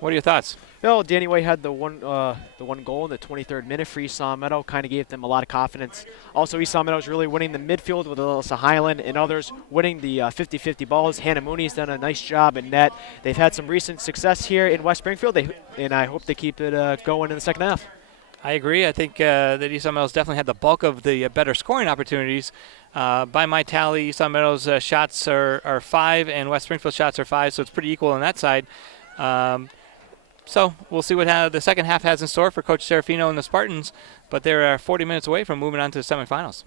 What are your thoughts? Well, Danny White had the one goal in the 23rd minute for East Longmeadow, kind of gave them a lot of confidence. Also, East Longmeadow is really winning the midfield with Alyssa Highland and others winning the 50-50 balls. Hannah Mooney's done a nice job in net. They've had some recent success here in West Springfield, and I hope they keep it going in the second half. I agree. I think that East Longmeadow's definitely had the bulk of the better scoring opportunities. By my tally, East Longmeadow's shots are 5 and West Springfield's shots are 5, so it's pretty equal on that side. So we'll see what the second half has in store for Coach Serafino and the Spartans, but they're 40 minutes away from moving on to the semifinals.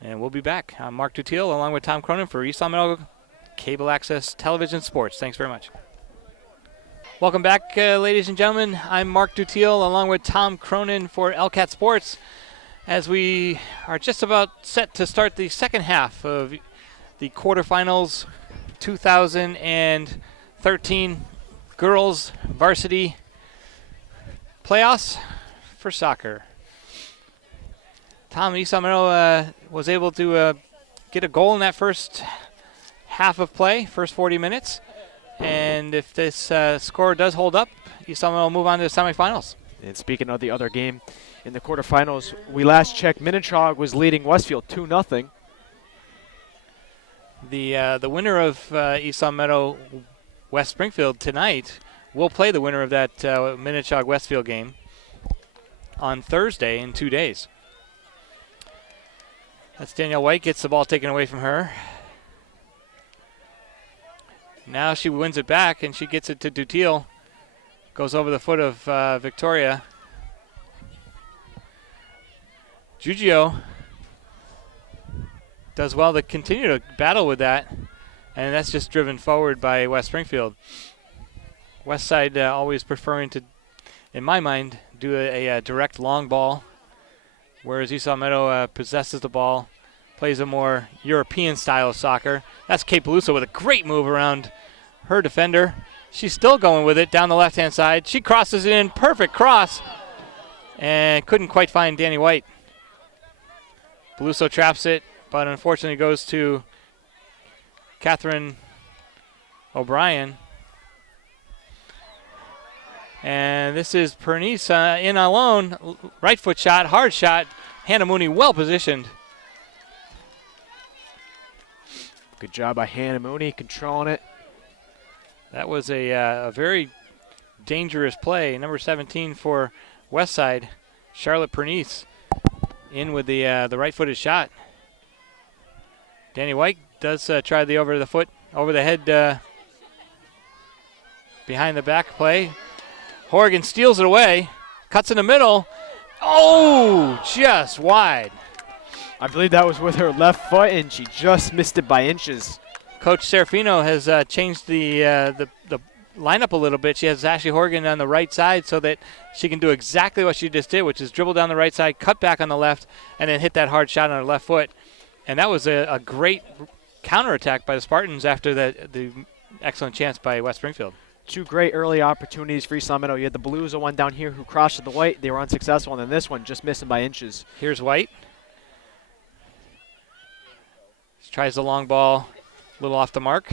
And we'll be back. I'm Mark Dutiel along with Tom Cronin for East Longmeadow Cable Access Television Sports. Thanks very much. Welcome back, ladies and gentlemen. I'm Mark Dutiel along with Tom Cronin for LCAT Sports as we are just about set to start the second half of the quarterfinals 2013 girls varsity playoffs for soccer. Tom, East Longmeadow was able to get a goal in that first half of play, first 40 minutes. And if this score does hold up, East Longmeadow will move on to the semifinals. And speaking of the other game in the quarterfinals, we last checked, Minnechaug was leading Westfield 2-0. The winner of East Longmeadow West Springfield tonight will play the winner of that Minnechaug Westfield game on Thursday in 2 days. That's Danielle White, gets the ball taken away from her. Now she wins it back, and she gets it to Dutiel. Goes over the foot of Victoria. Giugio does well to continue to battle with that, and that's just driven forward by West Springfield. West Side always preferring to, in my mind, do a direct long ball, whereas East Longmeadow possesses the ball, plays a more European style of soccer. That's Kate Peluso with a great move around her defender. She's still going with it down the left-hand side. She crosses it in, perfect cross, and couldn't quite find Danny White. Peluso traps it, but unfortunately goes to Catherine O'Brien. And this is Pernice in alone. Right foot shot, hard shot. Hannah Mooney well positioned. Good job by Hannah Mooney controlling it. That was a very dangerous play. Number 17 for Westside, Charlotte Pernice, in with the right-footed shot. Danny White does try the over the head, behind the back play. Horgan steals it away, cuts in the middle. Oh, just wide. I believe that was with her left foot, and she just missed it by inches. Coach Serafino has changed the lineup a little bit. She has Ashley Horgan on the right side so that she can do exactly what she just did, which is dribble down the right side, cut back on the left, and then hit that hard shot on her left foot. And that was a great counterattack by the Spartans after the excellent chance by West Springfield. Two great early opportunities for East Longmeadow. You had the Blues, the one down here who crossed to the White. They were unsuccessful, and then this one just missing by inches. Here's White. She tries the long ball, a little off the mark.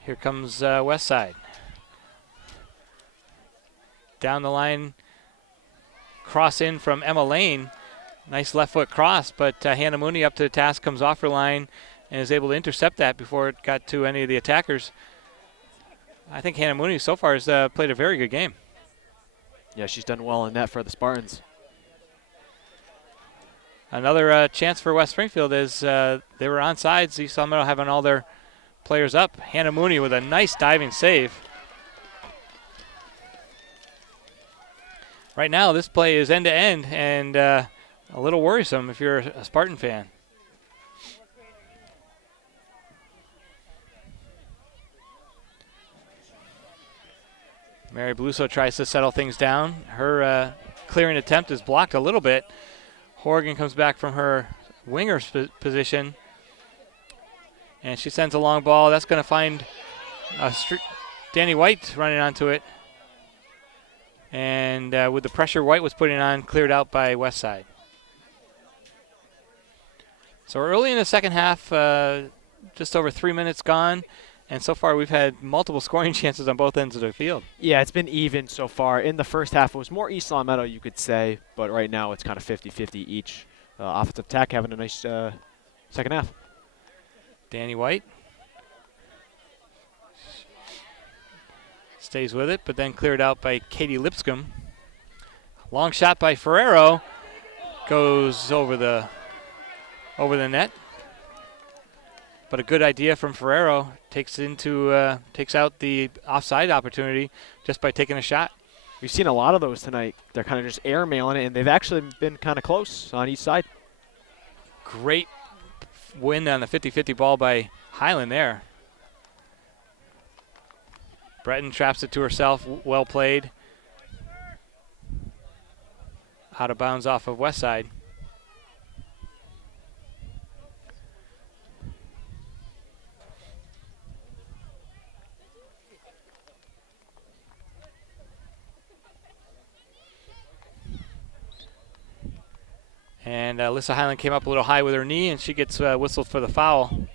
Here comes West Side. Down the line, cross in from Emma Lane. Nice left foot cross, but Hannah Mooney up to the task, comes off her line, and is able to intercept that before it got to any of the attackers. I think Hannah Mooney so far has played a very good game. Yeah, she's done well in that for the Spartans. Another chance for West Springfield is they were onside. East Longmeadow having all their players up. Hannah Mooney with a nice diving save. Right now, this play is end-to-end and a little worrisome if you're a Spartan fan. Mary Bluso tries to settle things down. Her clearing attempt is blocked a little bit. Horgan comes back from her winger position, and she sends a long ball. That's going to find Danny White running onto it. And with the pressure White was putting on, cleared out by Westside. So early in the second half, just over 3 minutes gone. And so far, we've had multiple scoring chances on both ends of the field. Yeah, it's been even so far. In the first half, it was more East Longmeadow, you could say. But right now, it's kind of 50-50 each. Offensive attack having a nice second half. Danny White stays with it, but then cleared out by Katie Lipscomb. Long shot by Ferrero. Goes over the net. But a good idea from Ferrero. Takes out the offside opportunity just by taking a shot. We've seen a lot of those tonight. They're kind of just airmailing it, and they've actually been kind of close on each side. Great win on the 50-50 ball by Highland there. Breton traps it to herself. Well played. Out of bounds off of West Side. And Alyssa Highland came up a little high with her knee, and she gets whistled for the foul.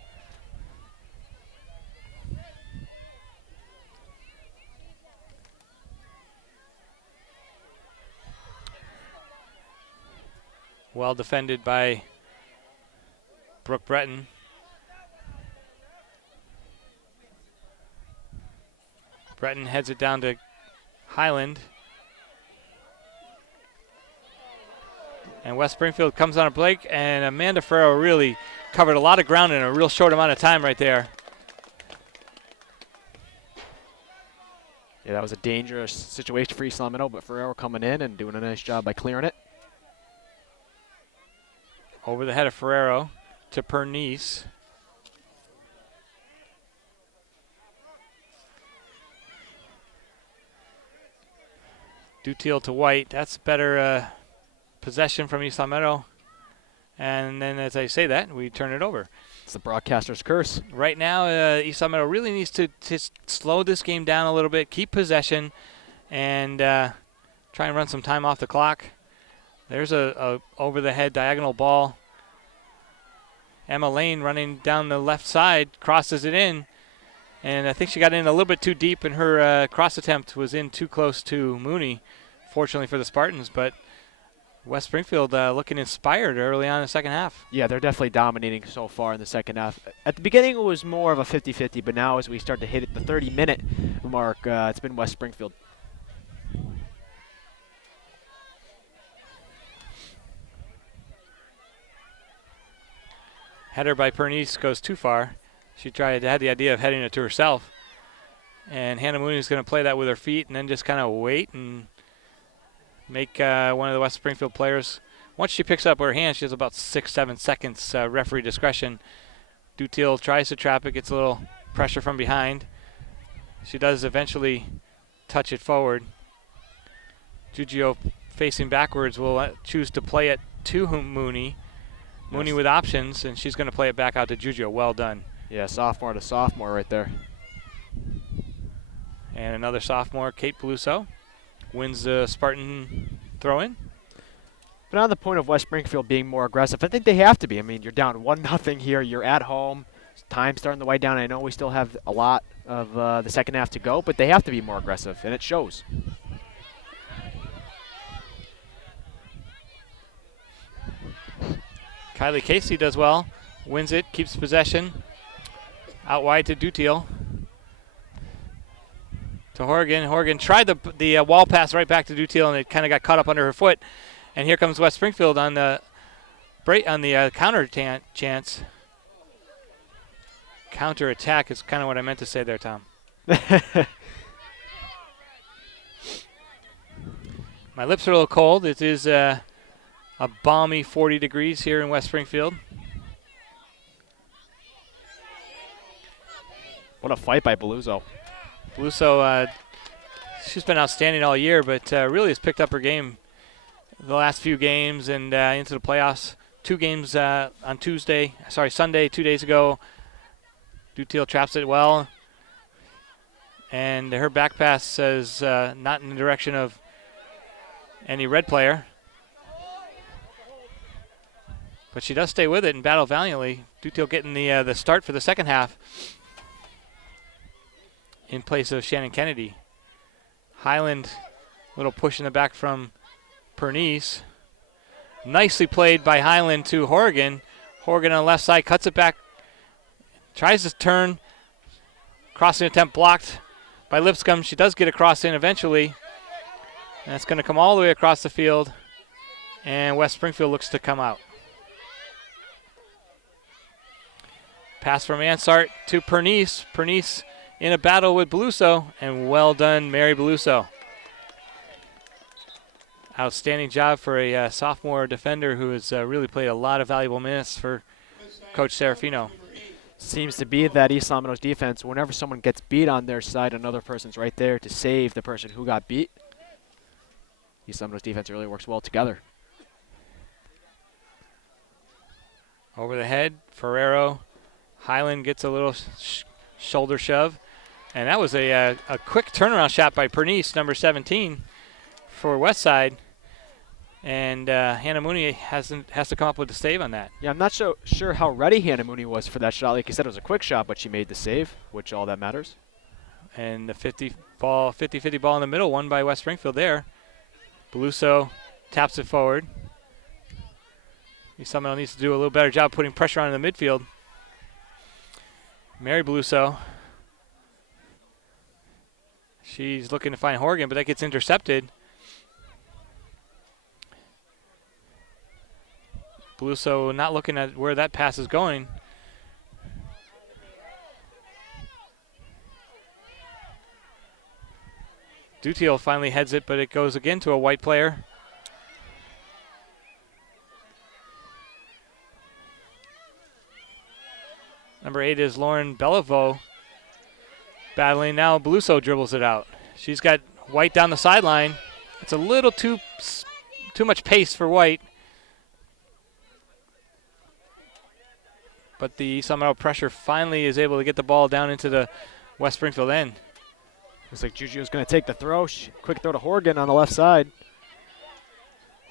Well defended by Brooke Breton. Breton heads it down to Highland. And West Springfield comes on a break, and Amanda Ferrero really covered a lot of ground in a real short amount of time right there. Yeah, that was a dangerous situation for East Longmeadow, but Ferrero coming in and doing a nice job by clearing it. Over the head of Ferrero to Pernice. Dutiel to White. That's better possession from East Longmeadow. And then as I say that, we turn it over. It's the broadcaster's curse. Right now, East Longmeadow really needs to slow this game down a little bit, keep possession, and try and run some time off the clock. There's a over-the-head diagonal ball. Emma Lane running down the left side, crosses it in. And I think she got in a little bit too deep, and her cross attempt was in too close to Mooney, fortunately for the Spartans. But West Springfield looking inspired early on in the second half. Yeah, they're definitely dominating so far in the second half. At the beginning, it was more of a 50-50, but now as we start to hit the 30-minute mark, it's been West Springfield. Header by Pernice goes too far. She had the idea of heading it to herself. And Hannah Mooney is going to play that with her feet and then just kind of wait and make one of the West Springfield players. Once she picks up her hand, she has about 6-7 seconds referee discretion. Dutiel tries to trap it, gets a little pressure from behind. She does eventually touch it forward. Giugio facing backwards will choose to play it to Mooney. Mooney with options, and she's going to play it back out to Giugio. Well done. Yeah, sophomore to sophomore right there. And another sophomore, Kate Peluso, wins the Spartan throw-in. But on the point of West Springfield being more aggressive, I think they have to be. I mean, you're down 1-0 here. You're at home. Time's starting to wind down. I know we still have a lot of the second half to go, but they have to be more aggressive, and it shows. Kylie Casey does well, wins it, keeps possession. Out wide to Dutiel. To Horgan. Horgan tried the wall pass right back to Dutiel, and it kind of got caught up under her foot. And here comes West Springfield on the counter chance. Counter attack is kind of what I meant to say there, Tom. My lips are a little cold. It is a balmy 40 degrees here in West Springfield. What a fight by Beluso. Beluso, she's been outstanding all year, but really has picked up her game the last few games and into the playoffs. 2 games on Sunday, 2 days ago. Dutiel traps it well. And her back pass says not in the direction of any red player. But she does stay with it and battle valiantly. Dutiel getting the start for the second half in place of Shannon Kennedy. Highland, little push in the back from Pernice. Nicely played by Highland to Horgan. Horgan on the left side cuts it back, tries to turn. Crossing attempt blocked by Lipscomb. She does get a cross in eventually. And that's going to come all the way across the field. And West Springfield looks to come out. Pass from Ansart to Pernice. Pernice in a battle with Beluso, and well done, Mary Beluso. Outstanding job for a sophomore defender who has really played a lot of valuable minutes for Coach Serafino. Seems to be that East Longmeadow's defense, whenever someone gets beat on their side, another person's right there to save the person who got beat. East Longmeadow's defense really works well together. Over the head, Ferrero. Highland gets a little shoulder shove. And that was a quick turnaround shot by Pernice, number 17, for Westside. And Hannah Mooney has to come up with the save on that. Yeah, I'm not sure how ready Hannah Mooney was for that shot. Like you said, it was a quick shot, but she made the save, which all that matters. And the 50-50 ball in the middle, won by West Springfield there. Beluso taps it forward. East Longmeadow needs to do a little better job putting pressure on in the midfield. Mary Beluso. She's looking to find Horgan, but that gets intercepted. Beluso not looking at where that pass is going. Dutiel finally heads it, but it goes again to a white player. Number 8 is Lauren Bellavo. Battling now, Beluso dribbles it out. She's got White down the sideline. It's a little too much pace for White. But the East Longmeadow pressure finally is able to get the ball down into the West Springfield end. Looks like Juju's going to take the throw. Quick throw to Horgan on the left side.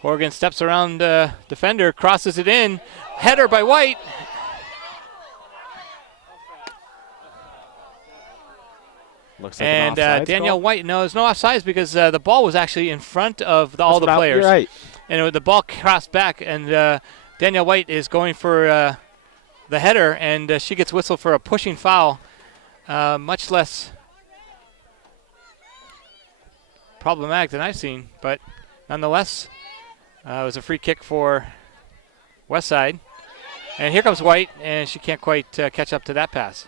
Horgan steps around the defender, crosses it in. Header by White. Looks like and an Danielle call. White, no, there's no offsides because the ball was actually in front of all the players. You're right. And the ball crossed back, and Danielle White is going for the header, and she gets whistled for a pushing foul. Much less problematic than I've seen, but nonetheless, it was a free kick for Westside. And here comes White, and she can't quite catch up to that pass.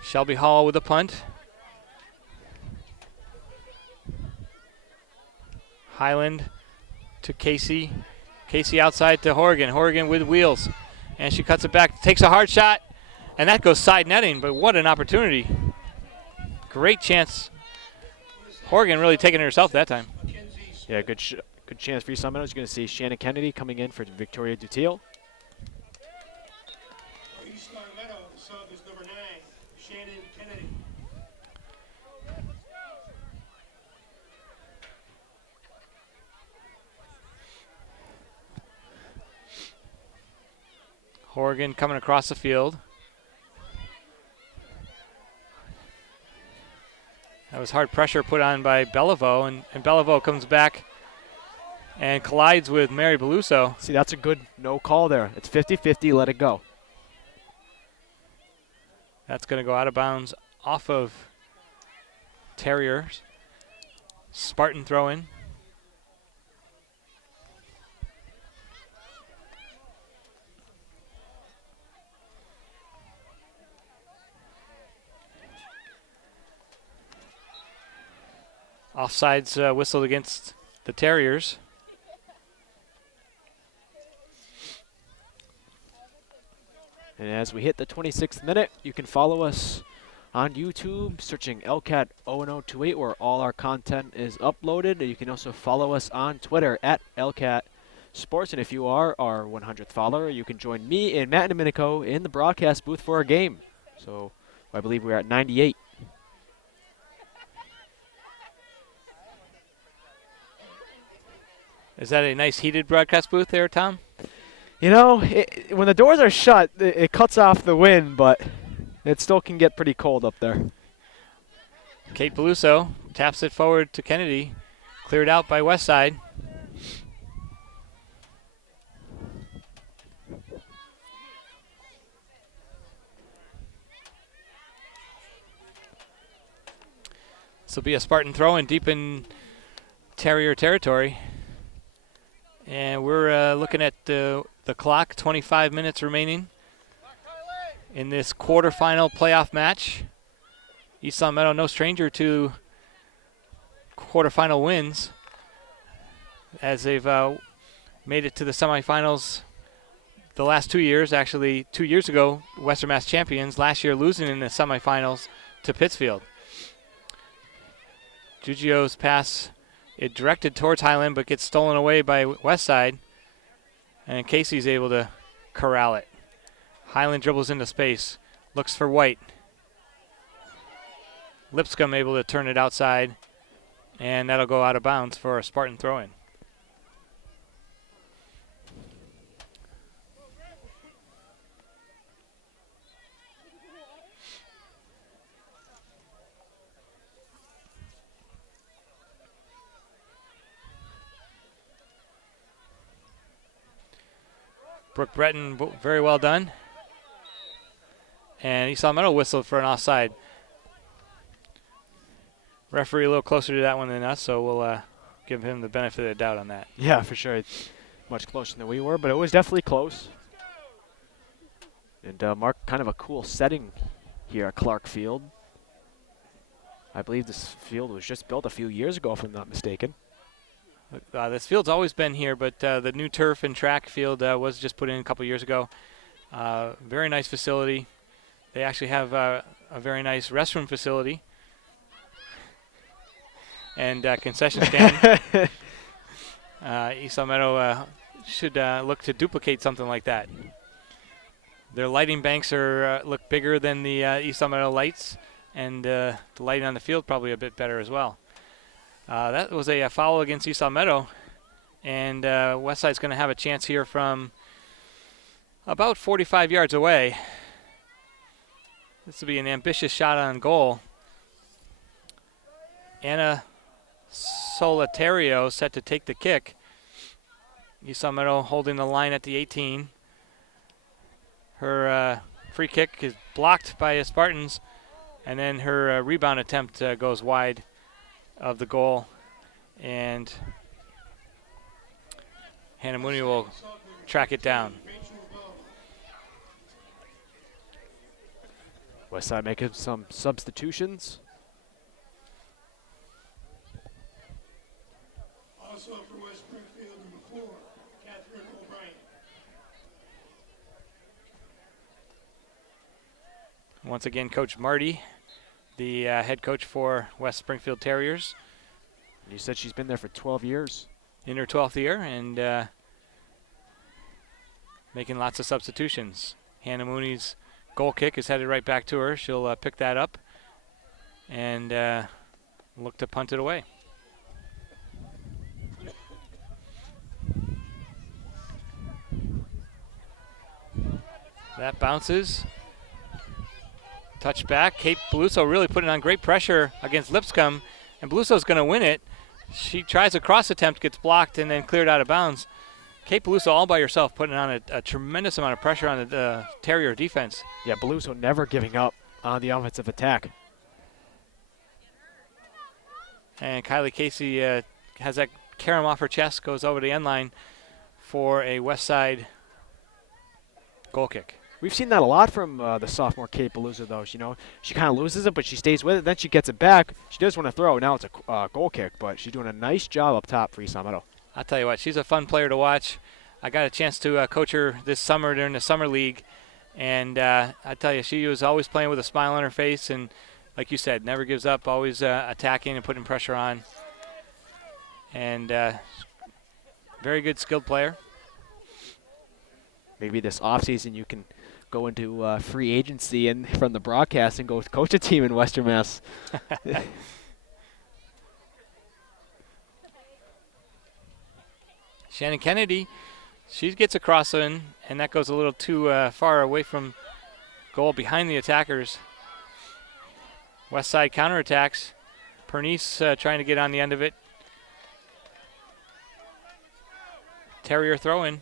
Shelby Hall with a punt. Highland to Casey. Casey outside to Horgan. Horgan with wheels. And she cuts it back, takes a hard shot, and that goes side netting, but what an opportunity. Great chance. Horgan really taking it herself that time. Yeah, good chance for East Longmeadow. You're going to see Shannon Kennedy coming in for Victoria Dutiel. East Longmeadow, the sub is number 9, Shannon Kennedy. Horgan coming across the field. That was hard pressure put on by Bellavo, and Bellavo comes back and collides with Mary Beluso. See, that's a good no call there. It's 50-50, let it go. That's going to go out of bounds off of Terriers. Spartan throw in. Offsides whistled against the Terriers. And as we hit the 26th minute, you can follow us on YouTube, searching LCAT 01028, where all our content is uploaded. And you can also follow us on Twitter at LCAT Sports. And if you are our 100th follower, you can join me and Matt and Minnechaug in the broadcast booth for our game. So I believe we're at 98. Is that a nice heated broadcast booth there, Tom? You know, when the doors are shut, it cuts off the wind, but it still can get pretty cold up there. Kate Beluso taps it forward to Kennedy. Cleared out by Westside. This will be a Spartan throw-in deep in Terrier territory. And we're looking at the clock, 25 minutes remaining in this quarterfinal playoff match. East Longmeadow, no stranger to quarterfinal wins as they've made it to the semifinals the last 2 years. Actually, 2 years ago, Western Mass champions. Last year, losing in the semifinals to Pittsfield. Giugio's pass, it directed towards Highland, but gets stolen away by Westside. And Casey's able to corral it. Highland dribbles into space, looks for White. Lipscomb able to turn it outside, and that'll go out of bounds for a Spartan throw-in. Brooke Breton, very well done. And East Longmeadow whistled for an offside. Referee a little closer to that one than us, so we'll give him the benefit of the doubt on that. Yeah, for sure. It's much closer than we were, but it was definitely close. And Mark, kind of a cool setting here at Clark Field. I believe this field was just built a few years ago, if I'm not mistaken. This field's always been here, but the new turf and track field was just put in a couple years ago. Very nice facility. They actually have a very nice restroom facility and concession stand. East Longmeadow should look to duplicate something like that. Their lighting banks are look bigger than the East Longmeadow lights, and the lighting on the field probably a bit better as well. That was a foul against East Longmeadow, and Westside's going to have a chance here from about 45 yards away. This will be an ambitious shot on goal. Anna Solitario set to take the kick. East Longmeadow holding the line at the 18. Her free kick is blocked by the Spartans, and then her rebound attempt goes wide of the goal, and Hannah Mooney will track it down. Westside making some substitutions. Also for West Springfield, number 4, Catherine O'Brien. Once again, Coach Marty, the head coach for West Springfield Terriers. And you said she's been there for 12 years. In her 12th year, and making lots of substitutions. Hannah Mooney's goal kick is headed right back to her. She'll pick that up and look to punt it away. That bounces. Touch back. Kate Beluso really putting on great pressure against Lipscomb, and Beluso's going to win it. She tries a cross attempt, gets blocked, and then cleared out of bounds. Kate Beluso all by herself putting on a tremendous amount of pressure on the Terrier defense. Yeah, Beluso never giving up on the offensive attack. And Kylie Casey has that carom off her chest, goes over the end line for a West Side goal kick. We've seen that a lot from the sophomore Kate Beluso, though. You know, she kind of loses it, but she stays with it. Then she gets it back. She does want to throw. Now it's a goal kick, but she's doing a nice job up top for East Longmeadow. I'll tell you what, she's a fun player to watch. I got a chance to coach her this summer during the summer league, and I tell you, she was always playing with a smile on her face, and like you said, never gives up, always attacking and putting pressure on. And very good skilled player. Maybe this offseason you can go into free agency and from the broadcast and go coach a team in Western Mass. Shannon Kennedy, she gets a cross in, and that goes a little too far away from goal behind the attackers. West Side counterattacks. Pernice trying to get on the end of it. Terrier throw-in.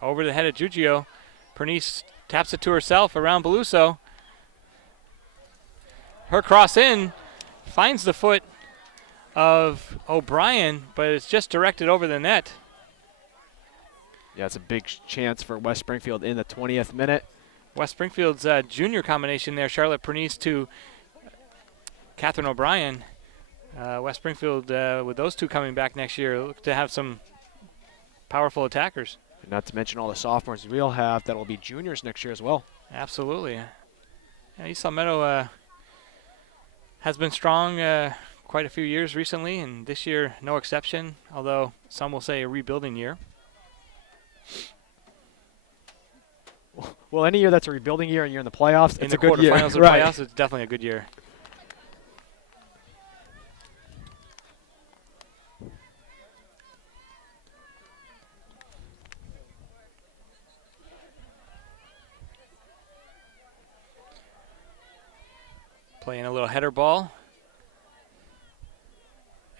Over the head of Giugio. Pernice taps it to herself around Beluso. Her cross in finds the foot of O'Brien, but it's just directed over the net. Yeah, it's a big chance for West Springfield in the 20th minute. West Springfield's junior combination there, Charlotte Pernice to Catherine O'Brien. West Springfield, with those two coming back next year, look to have some powerful attackers. And not to mention all the sophomores we'll have that will be juniors next year as well. Absolutely. Yeah, East Longmeadow has been strong quite a few years recently, and this year no exception, although some will say a rebuilding year. Well, any year that's a rebuilding year and you're in the playoffs, In it's the a good year. quarterfinals of the Right. playoffs, it's definitely a good year. Playing a little header ball.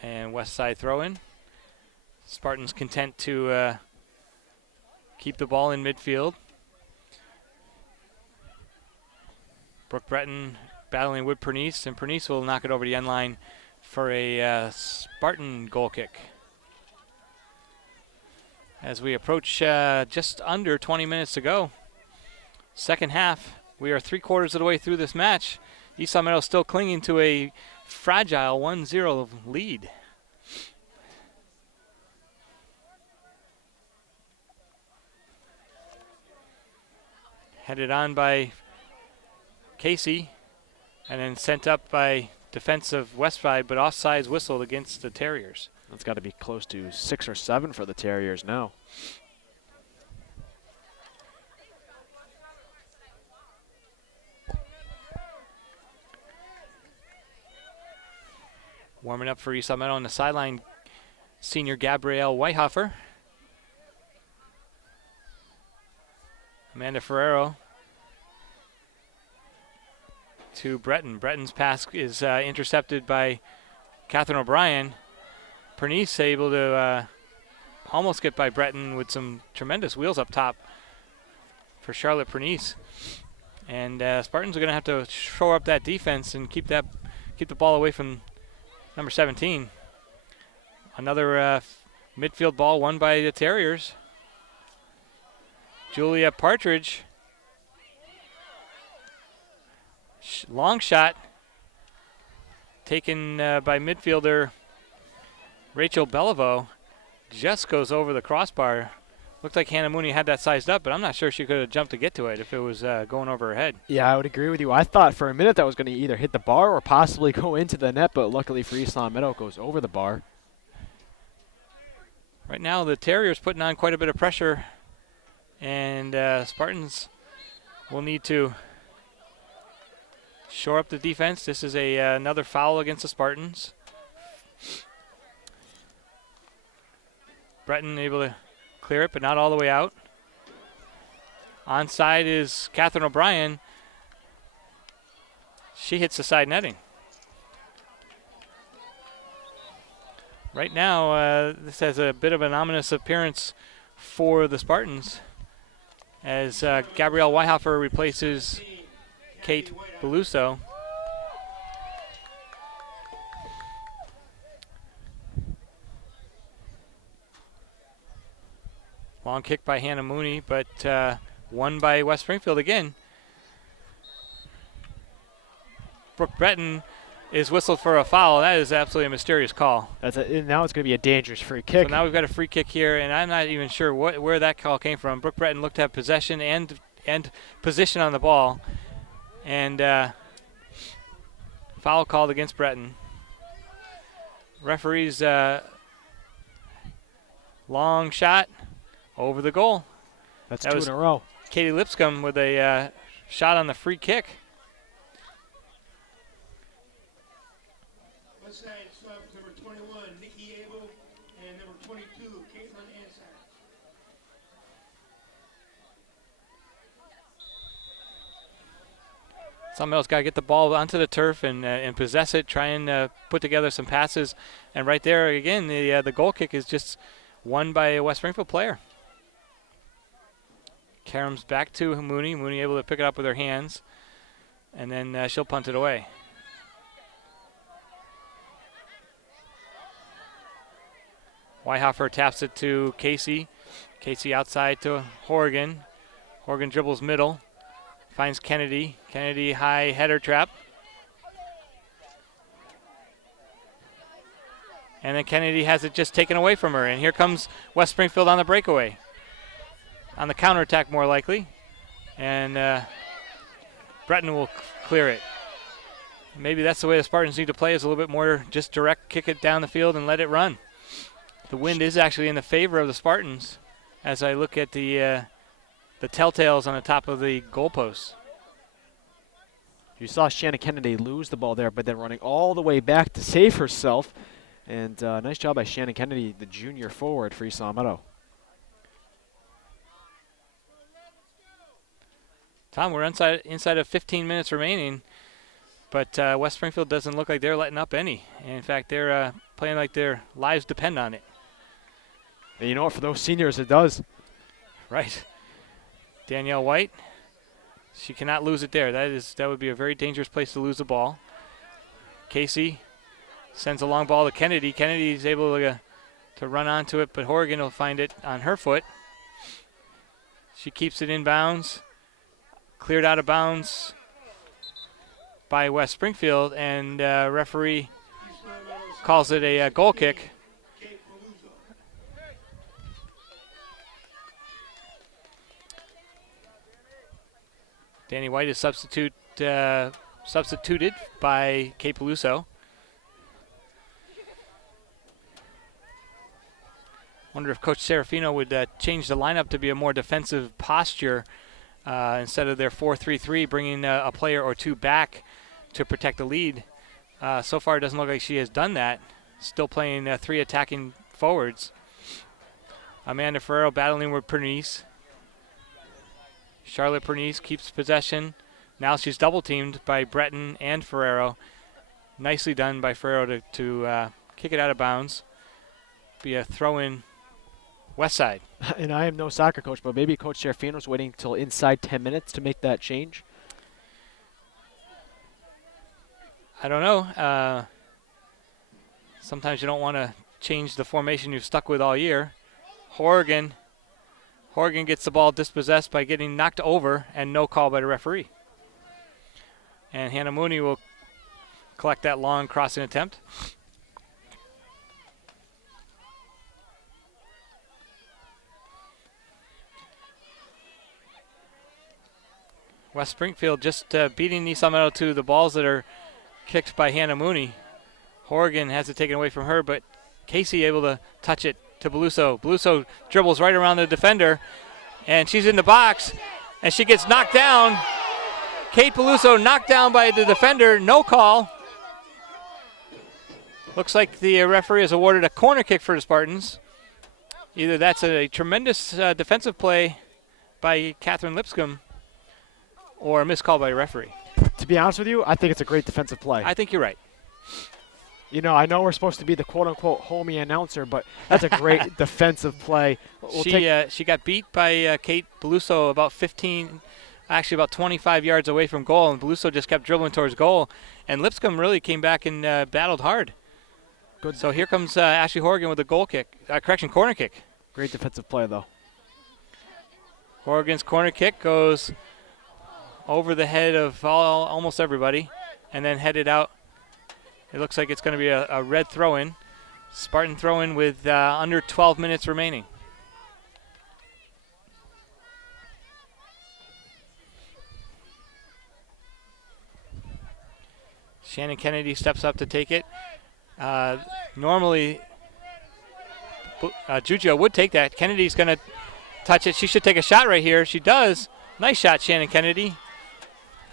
And west side throw in. Spartans content to keep the ball in midfield. Brooke Breton battling with Pernice, and Pernice will knock it over the end line for a Spartan goal kick. As we approach just under 20 minutes to go. Second half, we are 3/4 of the way through this match. East Longmeadow still clinging to a fragile 1-0 lead. Headed on by Casey and then sent up by defensive west side, but offsides whistled against the Terriers. That's got to be close to 6 or 7 for the Terriers now. Warming up for East Longmeadow on the sideline, senior Gabrielle Whitehofer. Amanda Ferrero to Breton. Breton's pass is intercepted by Catherine O'Brien. Pernice able to almost get by Breton with some tremendous wheels up top for Charlotte Pernice. And Spartans are going to have to shore up that defense and keep the ball away from number 17. Another midfield ball won by the Terriers. Julia Partridge. Long shot taken by midfielder Rachel Beliveau. Just goes over the crossbar. Looked like Hannah Mooney had that sized up, but I'm not sure she could have jumped to get to it if it was going over her head. Yeah, I would agree with you. I thought for a minute that was going to either hit the bar or possibly go into the net, but luckily for East Longmeadow, it goes over the bar. Right now, the Terriers putting on quite a bit of pressure, and Spartans will need to shore up the defense. This is another foul against the Spartans. Breton able to clear it, but not all the way out. Onside is Catherine O'Brien. She hits the side netting. Right now, this has a bit of an ominous appearance for the Spartans as Gabrielle Whitehofer replaces Kate Beluso. Long kick by Hannah Mooney, but won by West Springfield again. Brooke Breton is whistled for a foul. That is absolutely a mysterious call. Now it's going to be a dangerous free kick. So now we've got a free kick here, and I'm not even sure where that call came from. Brooke Breton looked to have possession and position on the ball, and foul called against Breton. Referee's long shot over the goal. That's that two was in a row. Katie Lipscomb with a shot on the free kick. West side subs number 21, Nikki Abel, and number 22, Caitlin Ansar. Somebody else got to get the ball onto the turf and possess it, try and put together some passes. And right there, again, the goal kick is just won by a West Springfield player. Karam's back to Mooney. Mooney able to pick it up with her hands, and then she'll punt it away. Whitehofer taps it to Casey. Casey outside to Horgan. Horgan dribbles middle. Finds Kennedy. Kennedy high header trap. And then Kennedy has it just taken away from her. And here comes West Springfield on the breakaway. On the counterattack, more likely. And Breton will clear it. Maybe that's the way the Spartans need to play, is a little bit more just direct, kick it down the field and let it run. The wind is actually in the favor of the Spartans as I look at the telltales on the top of the goalposts. You saw Shannon Kennedy lose the ball there, but then running all the way back to save herself. And nice job by Shannon Kennedy, the junior forward for East Longmeadow. Tom, we're inside of 15 minutes remaining, but West Springfield doesn't look like they're letting up any. And in fact, they're playing like their lives depend on it. And you know what? For those seniors, it does. Right. Danielle White, she cannot lose it there. That would be a very dangerous place to lose the ball. Casey sends a long ball to Kennedy. Kennedy is able to run onto it, but Horrigan will find it on her foot. She keeps it in bounds. Cleared out of bounds by West Springfield, and referee calls it a goal kick. Danny White is substituted by Kate Peluso. Wonder if Coach Serafino would change the lineup to be a more defensive posture instead of their 4-3-3, bringing a player or two back to protect the lead. So far, it doesn't look like she has done that. Still playing three attacking forwards. Amanda Ferrero battling with Pernice. Charlotte Pernice keeps possession. Now she's double-teamed by Breton and Ferrero. Nicely done by Ferrero to kick it out of bounds. Be a throw-in West Side. And I am no soccer coach, but maybe Coach Serafino's waiting until inside 10 minutes to make that change. I don't know. Sometimes you don't want to change the formation you've stuck with all year. Horrigan gets the ball dispossessed by getting knocked over and no call by the referee. And Hannah Mooney will collect that long crossing attempt. West Springfield just beating East Longmeadow to the balls that are kicked by Hannah Mooney. Horrigan has it taken away from her, but Casey able to touch it to Beluso. Beluso dribbles right around the defender, and she's in the box, and she gets knocked down. Kate Beluso knocked down by the defender, no call. Looks like the referee has awarded a corner kick for the Spartans. Either that's a tremendous defensive play by Catherine Lipscomb or a missed call by a referee. To be honest with you, I think it's a great defensive play. I think you're right. You know, I know we're supposed to be the quote-unquote homie announcer, but that's a great defensive play. She got beat by Kate Beluso about 25 yards away from goal, and Beluso just kept dribbling towards goal. And Lipscomb really came back and battled hard. Good. So here comes Ashley Horrigan with a corner kick. Great defensive play, though. Horrigan's corner kick goes over the head of almost everybody and then headed out. It looks like it's going to be a red throw-in. Spartan throw-in with under 12 minutes remaining. Shannon Kennedy steps up to take it. Normally, Giugio would take that. Kennedy's going to touch it. She should take a shot right here. She does. Nice shot, Shannon Kennedy.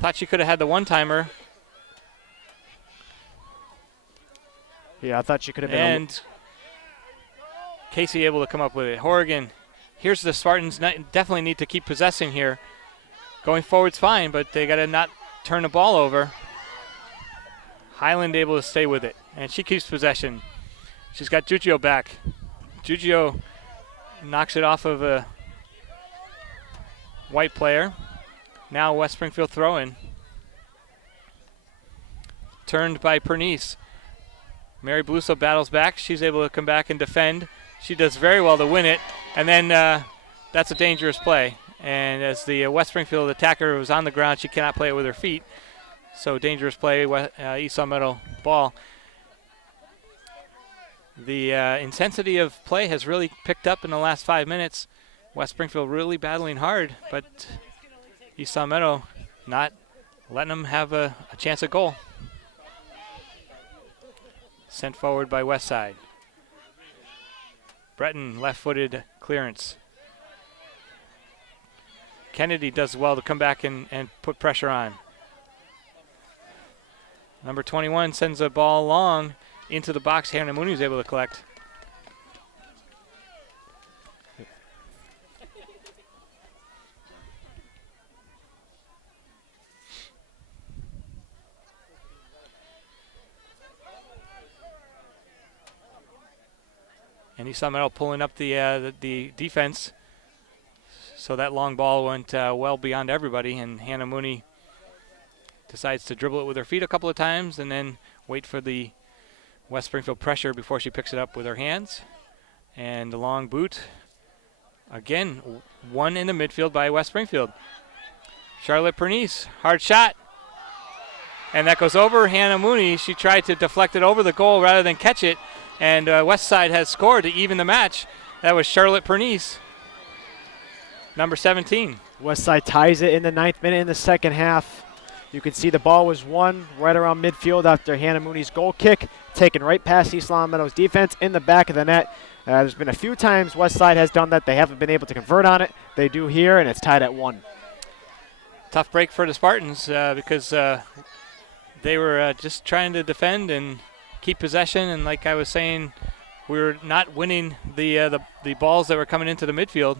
Thought she could have had the one-timer. Yeah, I thought she could have been. And Casey able to come up with it. Horrigan, here's the Spartans definitely need to keep possessing here. Going forward's fine, but they got to not turn the ball over. Highland able to stay with it, and she keeps possession. She's got Giugio back. Giugio knocks it off of a white player. Now West Springfield throw-in. Turned by Pernice. Mary Beluso battles back. She's able to come back and defend. She does very well to win it. And then that's a dangerous play. And as the West Springfield attacker was on the ground, she cannot play it with her feet. So dangerous play, East Longmeadow ball. The intensity of play has really picked up in the last 5 minutes. West Springfield really battling hard, but East Longmeadow not letting them have a chance at goal. Sent forward by Westside. Breton, left-footed clearance. Kennedy does well to come back and put pressure on. Number 21 sends a ball long into the box. Hannah Mooney was able to collect. And East Longmeadow pulling up the defense. So that long ball went well beyond everybody, and Hannah Mooney decides to dribble it with her feet a couple of times and then wait for the West Springfield pressure before she picks it up with her hands. And the long boot. Again, one in the midfield by West Springfield. Charlotte Pernice, hard shot. And that goes over Hannah Mooney. She tried to deflect it over the goal rather than catch it. And Westside has scored to even the match. That was Charlotte Pernice, number 17. Westside ties it in the 9th minute in the second half. You can see the ball was won right around midfield after Hannah Mooney's goal kick, taken right past East Longmeadow's defense in the back of the net. There's been a few times Westside has done that. They haven't been able to convert on it. They do here, and it's tied at 1. Tough break for the Spartans because they were just trying to defend and keep possession. And like I was saying, we were not winning the balls that were coming into the midfield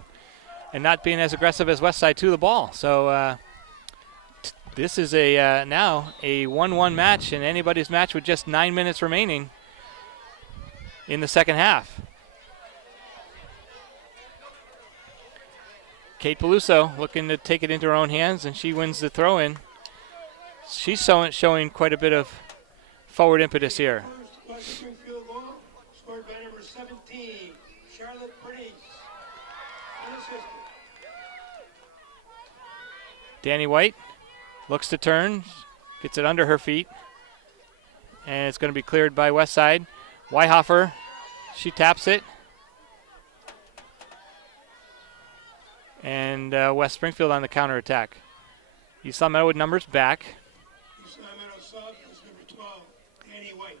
and not being as aggressive as Westside to the ball. So this is now a 1-1 match, and anybody's match with just 9 minutes remaining in the second half. Kate Peluso looking to take it into her own hands, and she wins the throw-in. She's showing quite a bit of forward impetus here. First West Springfield goal, scored by number 17, Charlotte Pernice. Unassisted. Danny White looks to turn, gets it under her feet, and it's going to be cleared by Westside. Weihofer, she taps it. And West Springfield on the counterattack. East Longmeadow with numbers back. East Longmeadow sub is number 12, Danny White.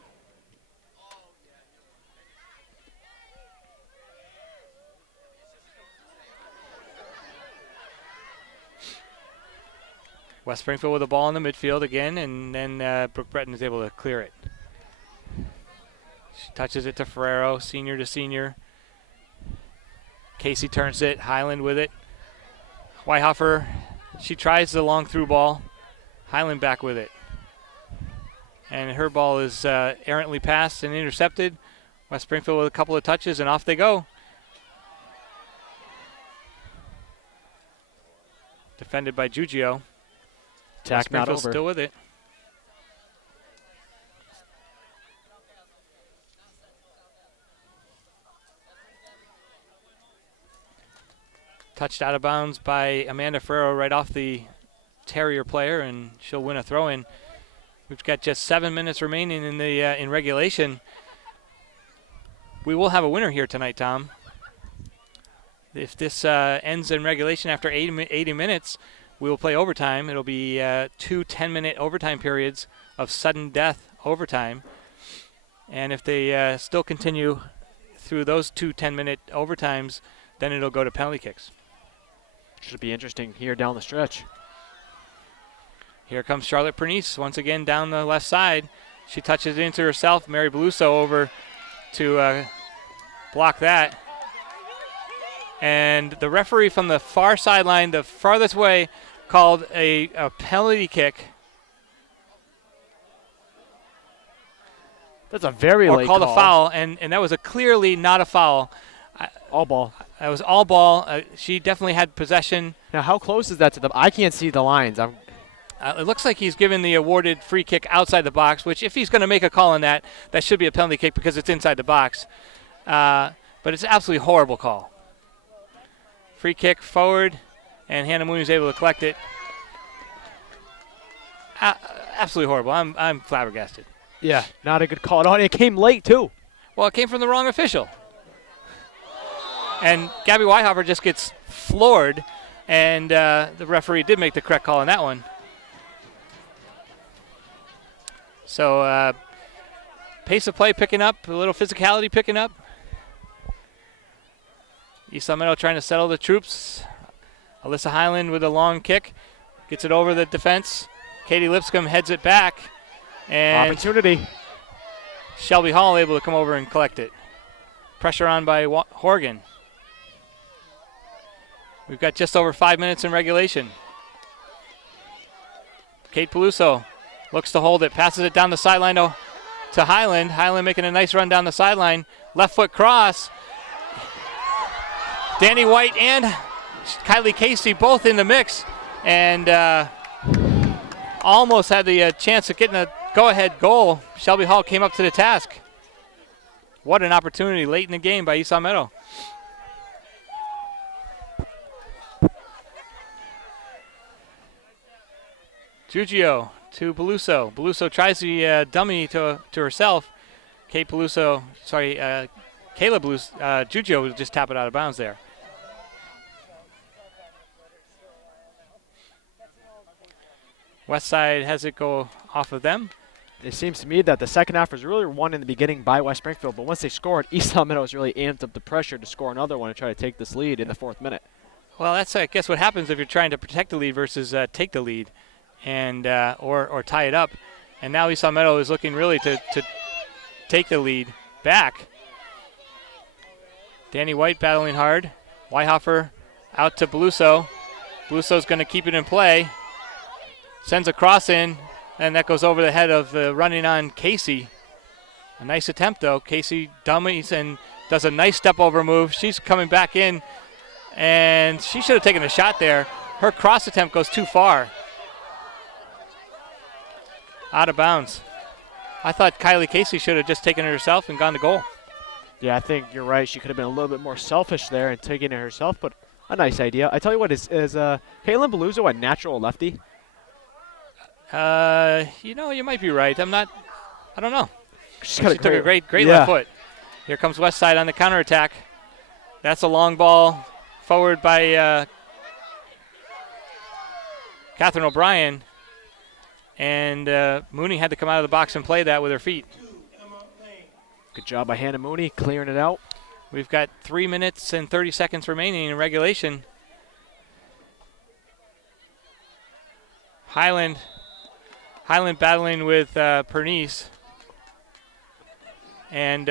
West Springfield with the ball in the midfield again, and then Brooke Breton is able to clear it. She touches it to Ferrero, senior to senior. Casey turns it, Highland with it. Weihofer, she tries the long through ball. Highland back with it. And her ball is errantly passed and intercepted. West Springfield with a couple of touches, and off they go. Defended by Giugio. Attack not over. Still with it. Touched out of bounds by Amanda Ferrero right off the Terrier player, and she'll win a throw-in. We've got just 7 minutes remaining in the in regulation. We will have a winner here tonight, Tom. If this ends in regulation after 80 minutes, we will play overtime. It'll be 2 10-minute overtime periods of sudden death overtime. And if they still continue through those 2 10-minute overtimes, then it'll go to penalty kicks. Should be interesting here down the stretch. Here comes Charlotte Pernice once again down the left side. She touches it into herself. Mary Beluso over to block that. And the referee from the far sideline, the farthest way, called a penalty kick. That's a very late call. Or called a foul, and that was clearly not a foul. All ball. That was all ball. She definitely had possession. Now, how close is that to the? I can't see the lines. It looks like he's given the awarded free kick outside the box, which if he's going to make a call on that, that should be a penalty kick because it's inside the box. But it's an absolutely horrible call. Free kick forward, and Hannah Mooney is able to collect it. Absolutely horrible. I'm flabbergasted. Yeah, not a good call at all. And it came late, too. Well, it came from the wrong official. And Gabby Weihoffer just gets floored, and the referee did make the correct call on that one. So pace of play picking up, a little physicality picking up. East Longmeadow trying to settle the troops. Alyssa Highland with a long kick. Gets it over the defense. Katie Lipscomb heads it back. And Opportunity. Shelby Hall able to come over and collect it. Pressure on by Horgan. We've got just over 5 minutes in regulation. Kate Peluso looks to hold it, passes it down the sideline to Highland. Highland making a nice run down the sideline. Left foot cross. Danny White and Kylie Casey both in the mix, and almost had the chance of getting a go-ahead goal. Shelby Hall came up to the task. What an opportunity late in the game by East Longmeadow. Giugio to Peluso. Peluso tries the dummy to herself. Kayla Giugio will just tap it out of bounds there. West Side has it go off of them. It seems to me that the second half was really won in the beginning by West Springfield, but once they scored, East Longmeadow has really amped up the pressure to score another one and try to take this lead in the 4th minute. Well, that's, I guess, what happens if you're trying to protect the lead versus take the lead and or tie it up. And now East Longmeadow is looking really to take the lead back. Danny White battling hard. Weihoffer out to Beluso. Beluso's going to keep it in play. Sends a cross in, and that goes over the head of running on Casey. A nice attempt, though. Casey dummies and does a nice step-over move. She's coming back in, and she should have taken a shot there. Her cross attempt goes too far. Out of bounds. I thought Kylie Casey should have just taken it herself and gone to goal. Yeah, I think you're right. She could have been a little bit more selfish there and taken it herself, but a nice idea. I tell you what, is Caitlin Beluso a natural lefty? You might be right. I don't know. She took a great left foot. Here comes West Side on the counterattack. That's a long ball forward by Catherine O'Brien. And Mooney had to come out of the box and play that with her feet. Good job by Hannah Mooney clearing it out. We've got 3 minutes and 30 seconds remaining in regulation. Highland battling with Pernice. And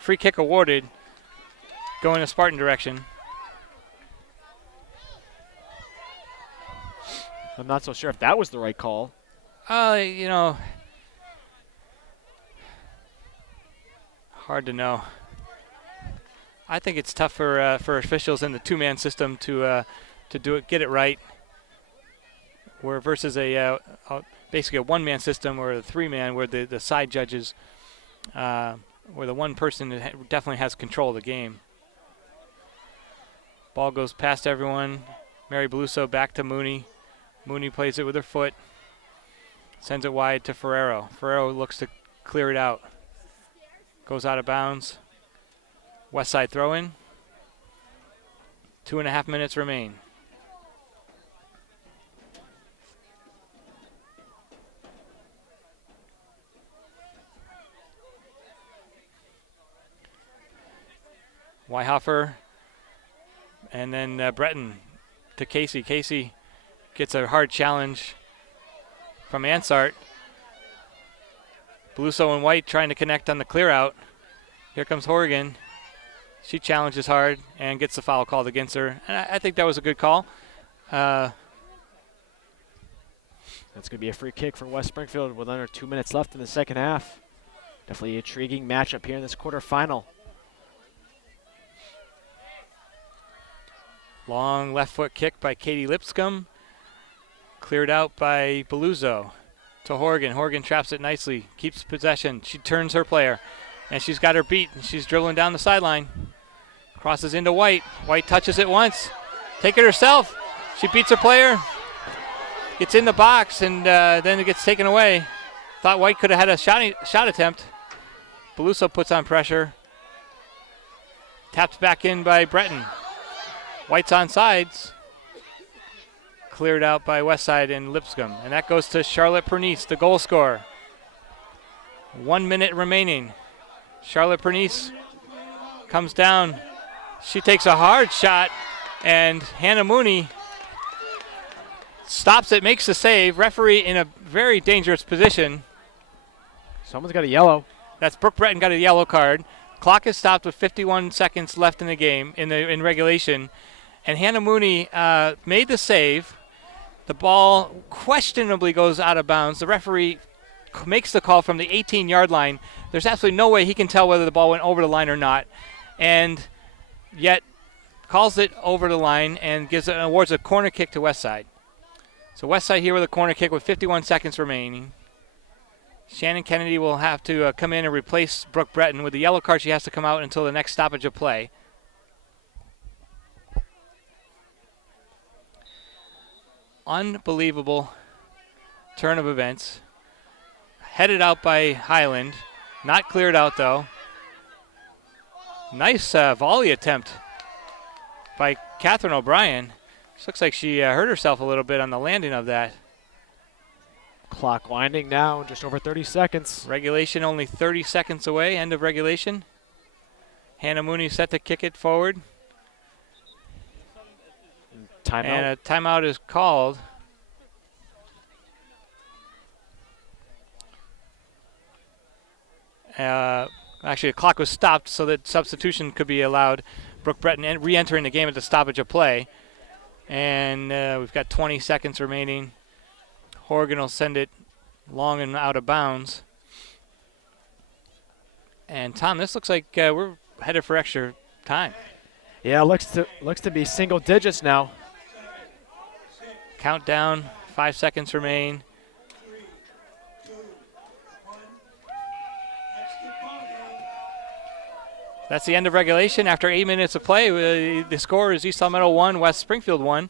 free kick awarded, going a Spartan direction. I'm not so sure if that was the right call. Hard to know. I think it's tough for officials in the two-man system to get it right. Where versus basically a one-man system or a three-man, where the side judges, where the one person definitely has control of the game. Ball goes past everyone. Mary Beluso back to Mooney. Mooney plays it with her foot. Sends it wide to Ferrero. Ferrero looks to clear it out. Goes out of bounds. West Side throw-in. 2.5 minutes remain. Weihoffer, and then Breton to Casey. Casey gets a hard challenge from Ansart. Beluso and White trying to connect on the clear out. Here comes Horgan. She challenges hard and gets the foul called against her. And I think that was a good call. That's going to be a free kick for West Springfield with under 2 minutes left in the second half. Definitely an intriguing matchup here in this quarterfinal. Long left foot kick by Katie Lipscomb. Cleared out by Beluso to Horgan. Horgan traps it nicely, keeps possession. She turns her player, and she's got her beat. She's dribbling down the sideline. Crosses into White. White touches it once. Take it herself. She beats her player. Gets in the box, and then it gets taken away. Thought White could have had a shot attempt. Beluso puts on pressure. Tapped back in by Breton. White's on sides. Cleared out by Westside and Lipscomb. And that goes to Charlotte Pernice, the goal scorer. 1 minute remaining. Charlotte Pernice comes down. She takes a hard shot, and Hannah Mooney stops it, makes the save. Referee in a very dangerous position. Someone's got a yellow. That's Brooke Breton got a yellow card. Clock is stopped with 51 seconds left in the game, in regulation. And Hannah Mooney made the save. The ball questionably goes out of bounds. The referee makes the call from the 18-yard line. There's absolutely no way he can tell whether the ball went over the line or not. And yet calls it over the line and awards a corner kick to Westside. So Westside here with a corner kick with 51 seconds remaining. Shannon Kennedy will have to come in and replace Brooke Breton. With the yellow card, she has to come out until the next stoppage of play. Unbelievable turn of events. Headed out by Highland. Not cleared out, though. Nice volley attempt by Catherine O'Brien. She looks like she hurt herself a little bit on the landing of that. Clock winding down, just over 30 seconds. Regulation only 30 seconds away, end of regulation. Hannah Mooney set to kick it forward. Timeout. And a timeout is called. Actually, the clock was stopped so that substitution could be allowed. Brooke Breton re-entering the game at the stoppage of play. And we've got 20 seconds remaining. Horgan will send it long and out of bounds. And Tom, this looks like we're headed for extra time. Yeah, looks to be single digits now. Countdown, 5 seconds remain. That's the end of regulation. After 8 minutes of play, the score is East Meadow 1, West Springfield 1.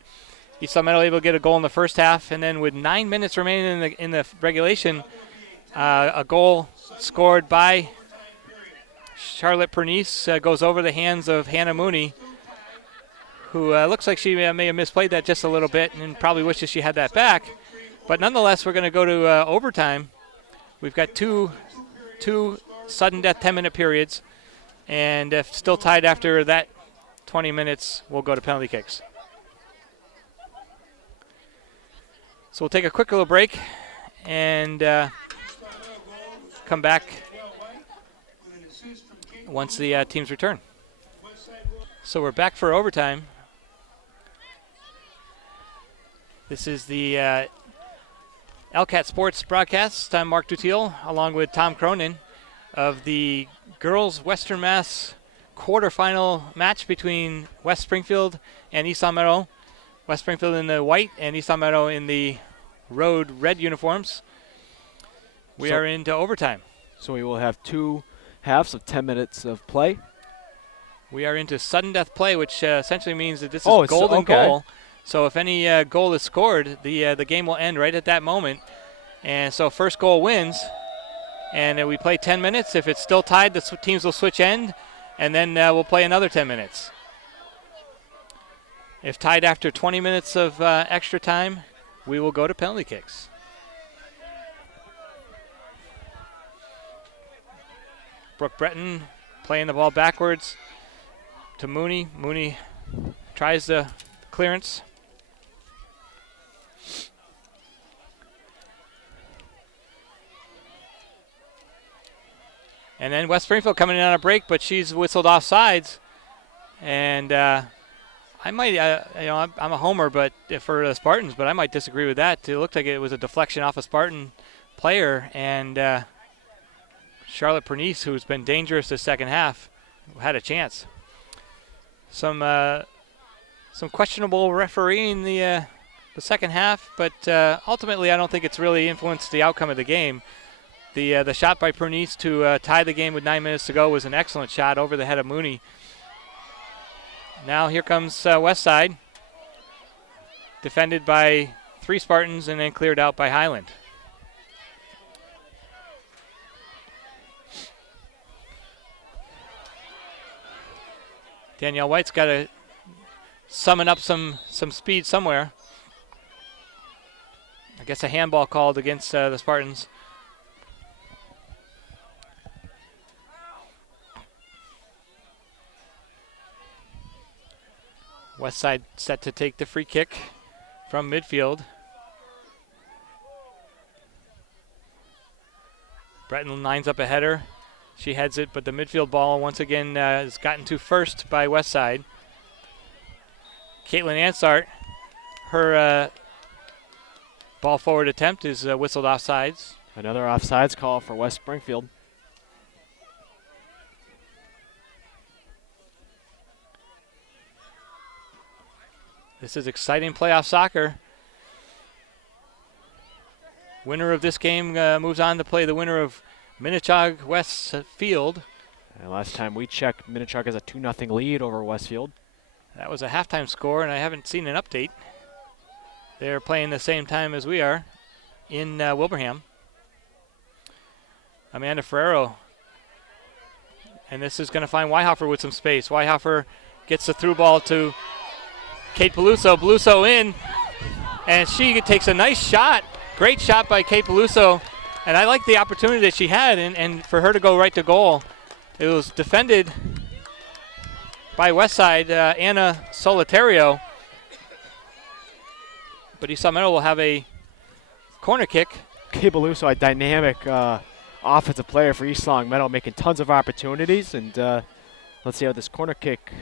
East Meadow able to get a goal in the first half, and then with 9 minutes remaining in the regulation, a goal scored by Charlotte Pernice goes over the hands of Hannah Mooney, who looks like she may have misplayed that just a little bit and probably wishes she had that back. But nonetheless, we're going to go to overtime. We've got two sudden death 10-minute periods, and if still tied after that 20 minutes, we'll go to penalty kicks. So we'll take a quick little break and come back once the teams return. So we're back for overtime. This is the LCAT Sports broadcast. I'm Mark Dutiel along with Tom Cronin of the girls Western Mass quarterfinal match between West Springfield and East Meadow. West Springfield in the white and East Meadow in the road red uniforms. We are into overtime. So we will have 2 halves of 10 minutes of play. We are into sudden death play, which essentially means that this is golden goal. So if any goal is scored, the game will end right at that moment. And so first goal wins. And we play 10 minutes. If it's still tied, the teams will switch end. And then we'll play another 10 minutes. If tied after 20 minutes of extra time, we will go to penalty kicks. Brooke Breton playing the ball backwards to Mooney. Mooney tries the clearance. And then West Springfield coming in on a break, but she's whistled off sides. And I might, I'm a homer, but for the Spartans, but I might disagree with that. It looked like it was a deflection off a Spartan player, and Charlotte Pernice, who's been dangerous this second half, had a chance. Some questionable refereeing the second half, but ultimately I don't think it's really influenced the outcome of the game. The shot by Pernice to tie the game with 9 minutes to go was an excellent shot over the head of Mooney. Now here comes Westside, defended by 3 Spartans and then cleared out by Highland. Danielle White's got to summon up some speed somewhere. I guess a handball called against the Spartans. Westside set to take the free kick from midfield. Breton lines up a header. She heads it, but the midfield ball once again is gotten to first by Westside. Caitlin Ansart, her ball forward attempt is whistled offsides. Another offsides call for West Springfield. This is exciting playoff soccer. Winner of this game moves on to play the winner of Minnechaug Westfield. And last time we checked, Minnechaug has a 2-0 lead over Westfield. That was a halftime score, and I haven't seen an update. They're playing the same time as we are in Wilbraham. Amanda Ferrero. And this is going to find Weihofer with some space. Weihofer gets the through ball to Kate Peluso. Peluso in, and she takes a nice shot. Great shot by Kate Peluso. And I like the opportunity that she had, and for her to go right to goal. It was defended by Westside, Anna Solitario. But East Meadow will have a corner kick. Kate Peluso, a dynamic offensive player for East Longmeadow, making tons of opportunities. And let's see how this corner kick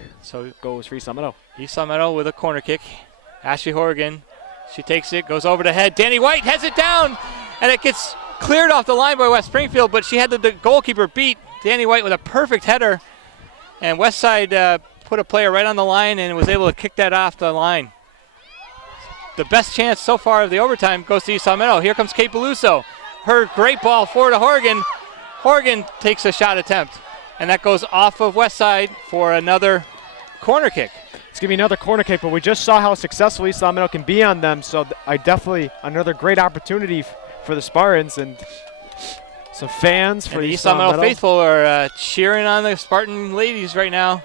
goes for East Meadow. East Meadow with a corner kick. Ashley Horrigan, she takes it, goes over the head. Danny White heads it down, and it gets cleared off the line by West Springfield, but she had the goalkeeper beat. Danny White with a perfect header, and Westside put a player right on the line and was able to kick that off the line. The best chance so far of the overtime goes to East Meadow. Here comes Kate Peluso. Her great ball forward to Horrigan. Horrigan takes a shot attempt, and that goes off of Westside for another corner kick. It's going to be another corner kick, but we just saw how successful East Meadow can be on them, so another great opportunity for the Spartans, and some fans for the East Meadow faithful are cheering on the Spartan ladies right now.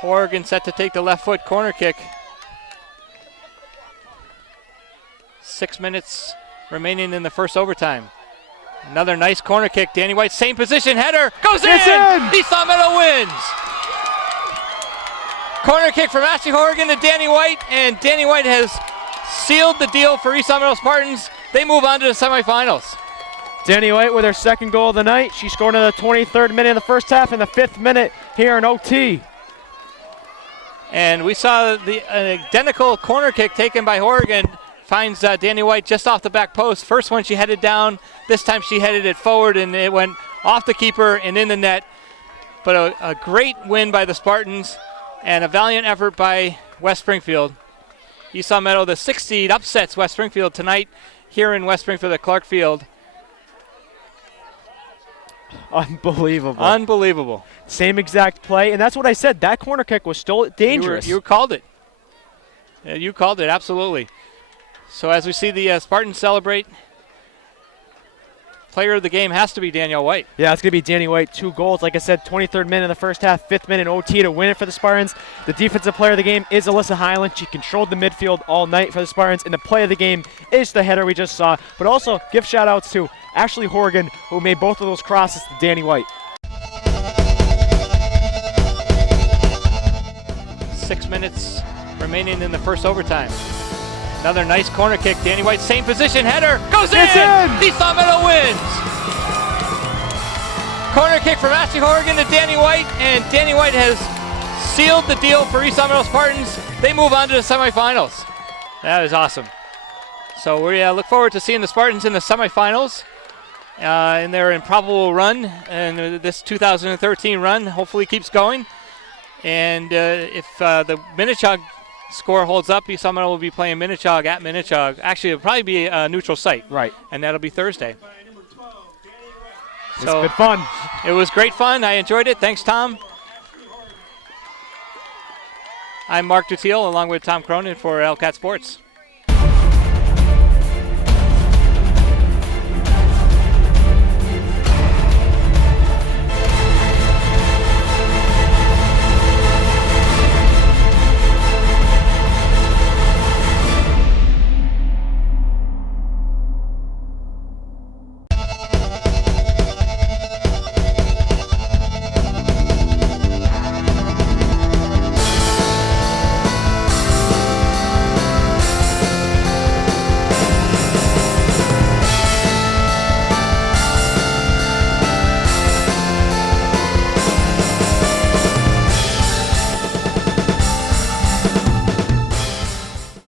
Horrigan set to take the left foot corner kick. 6 minutes remaining in the first overtime. Another nice corner kick. Danny White, same position, header, goes in! East Meadow wins! Corner kick from Ashley Horrigan to Danny White, and Danny White has sealed the deal for East Meadow Spartans. They move on to the semifinals. Danny White with her second goal of the night. She scored in the 23rd minute in the first half and the 5th minute here in OT. And we saw an identical corner kick taken by Horrigan. Finds Danny White just off the back post. First one she headed down. This time she headed it forward, and it went off the keeper and in the net. But a great win by the Spartans and a valiant effort by West Springfield. East Meadow, the 6th seed, upsets West Springfield tonight here in West Springfield at Clark Field. Unbelievable. Unbelievable. Same exact play, and that's what I said. That corner kick was still dangerous. You called it. You called it, absolutely. So as we see the Spartans celebrate, player of the game has to be Danielle White. Yeah, it's going to be Danny White. 2 goals. Like I said, 23rd minute in the first half, 5th minute in OT to win it for the Spartans. The defensive player of the game is Alyssa Highland. She controlled the midfield all night for the Spartans. And the play of the game is the header we just saw. But also give shout-outs to Ashley Horrigan, who made both of those crosses to Danny White. 6 minutes remaining in the first overtime. Another nice corner kick. Danny White, same position, header, goes in! East Meadow wins! Corner kick from Ashley Horrigan to Danny White, and Danny White has sealed the deal for East Meadow Spartans. They move on to the semifinals. That is awesome. So we look forward to seeing the Spartans in the semifinals in their improbable run, and this 2013 run hopefully keeps going. And if the Minnechaug score holds up, East Meadow will be playing Minnechaug at Minnechaug. Actually, it'll probably be a neutral site. Right. And that'll be Thursday. It's been fun. It was great fun. I enjoyed it. Thanks, Tom. I'm Mark Dutiel along with Tom Cronin for LCAT Sports.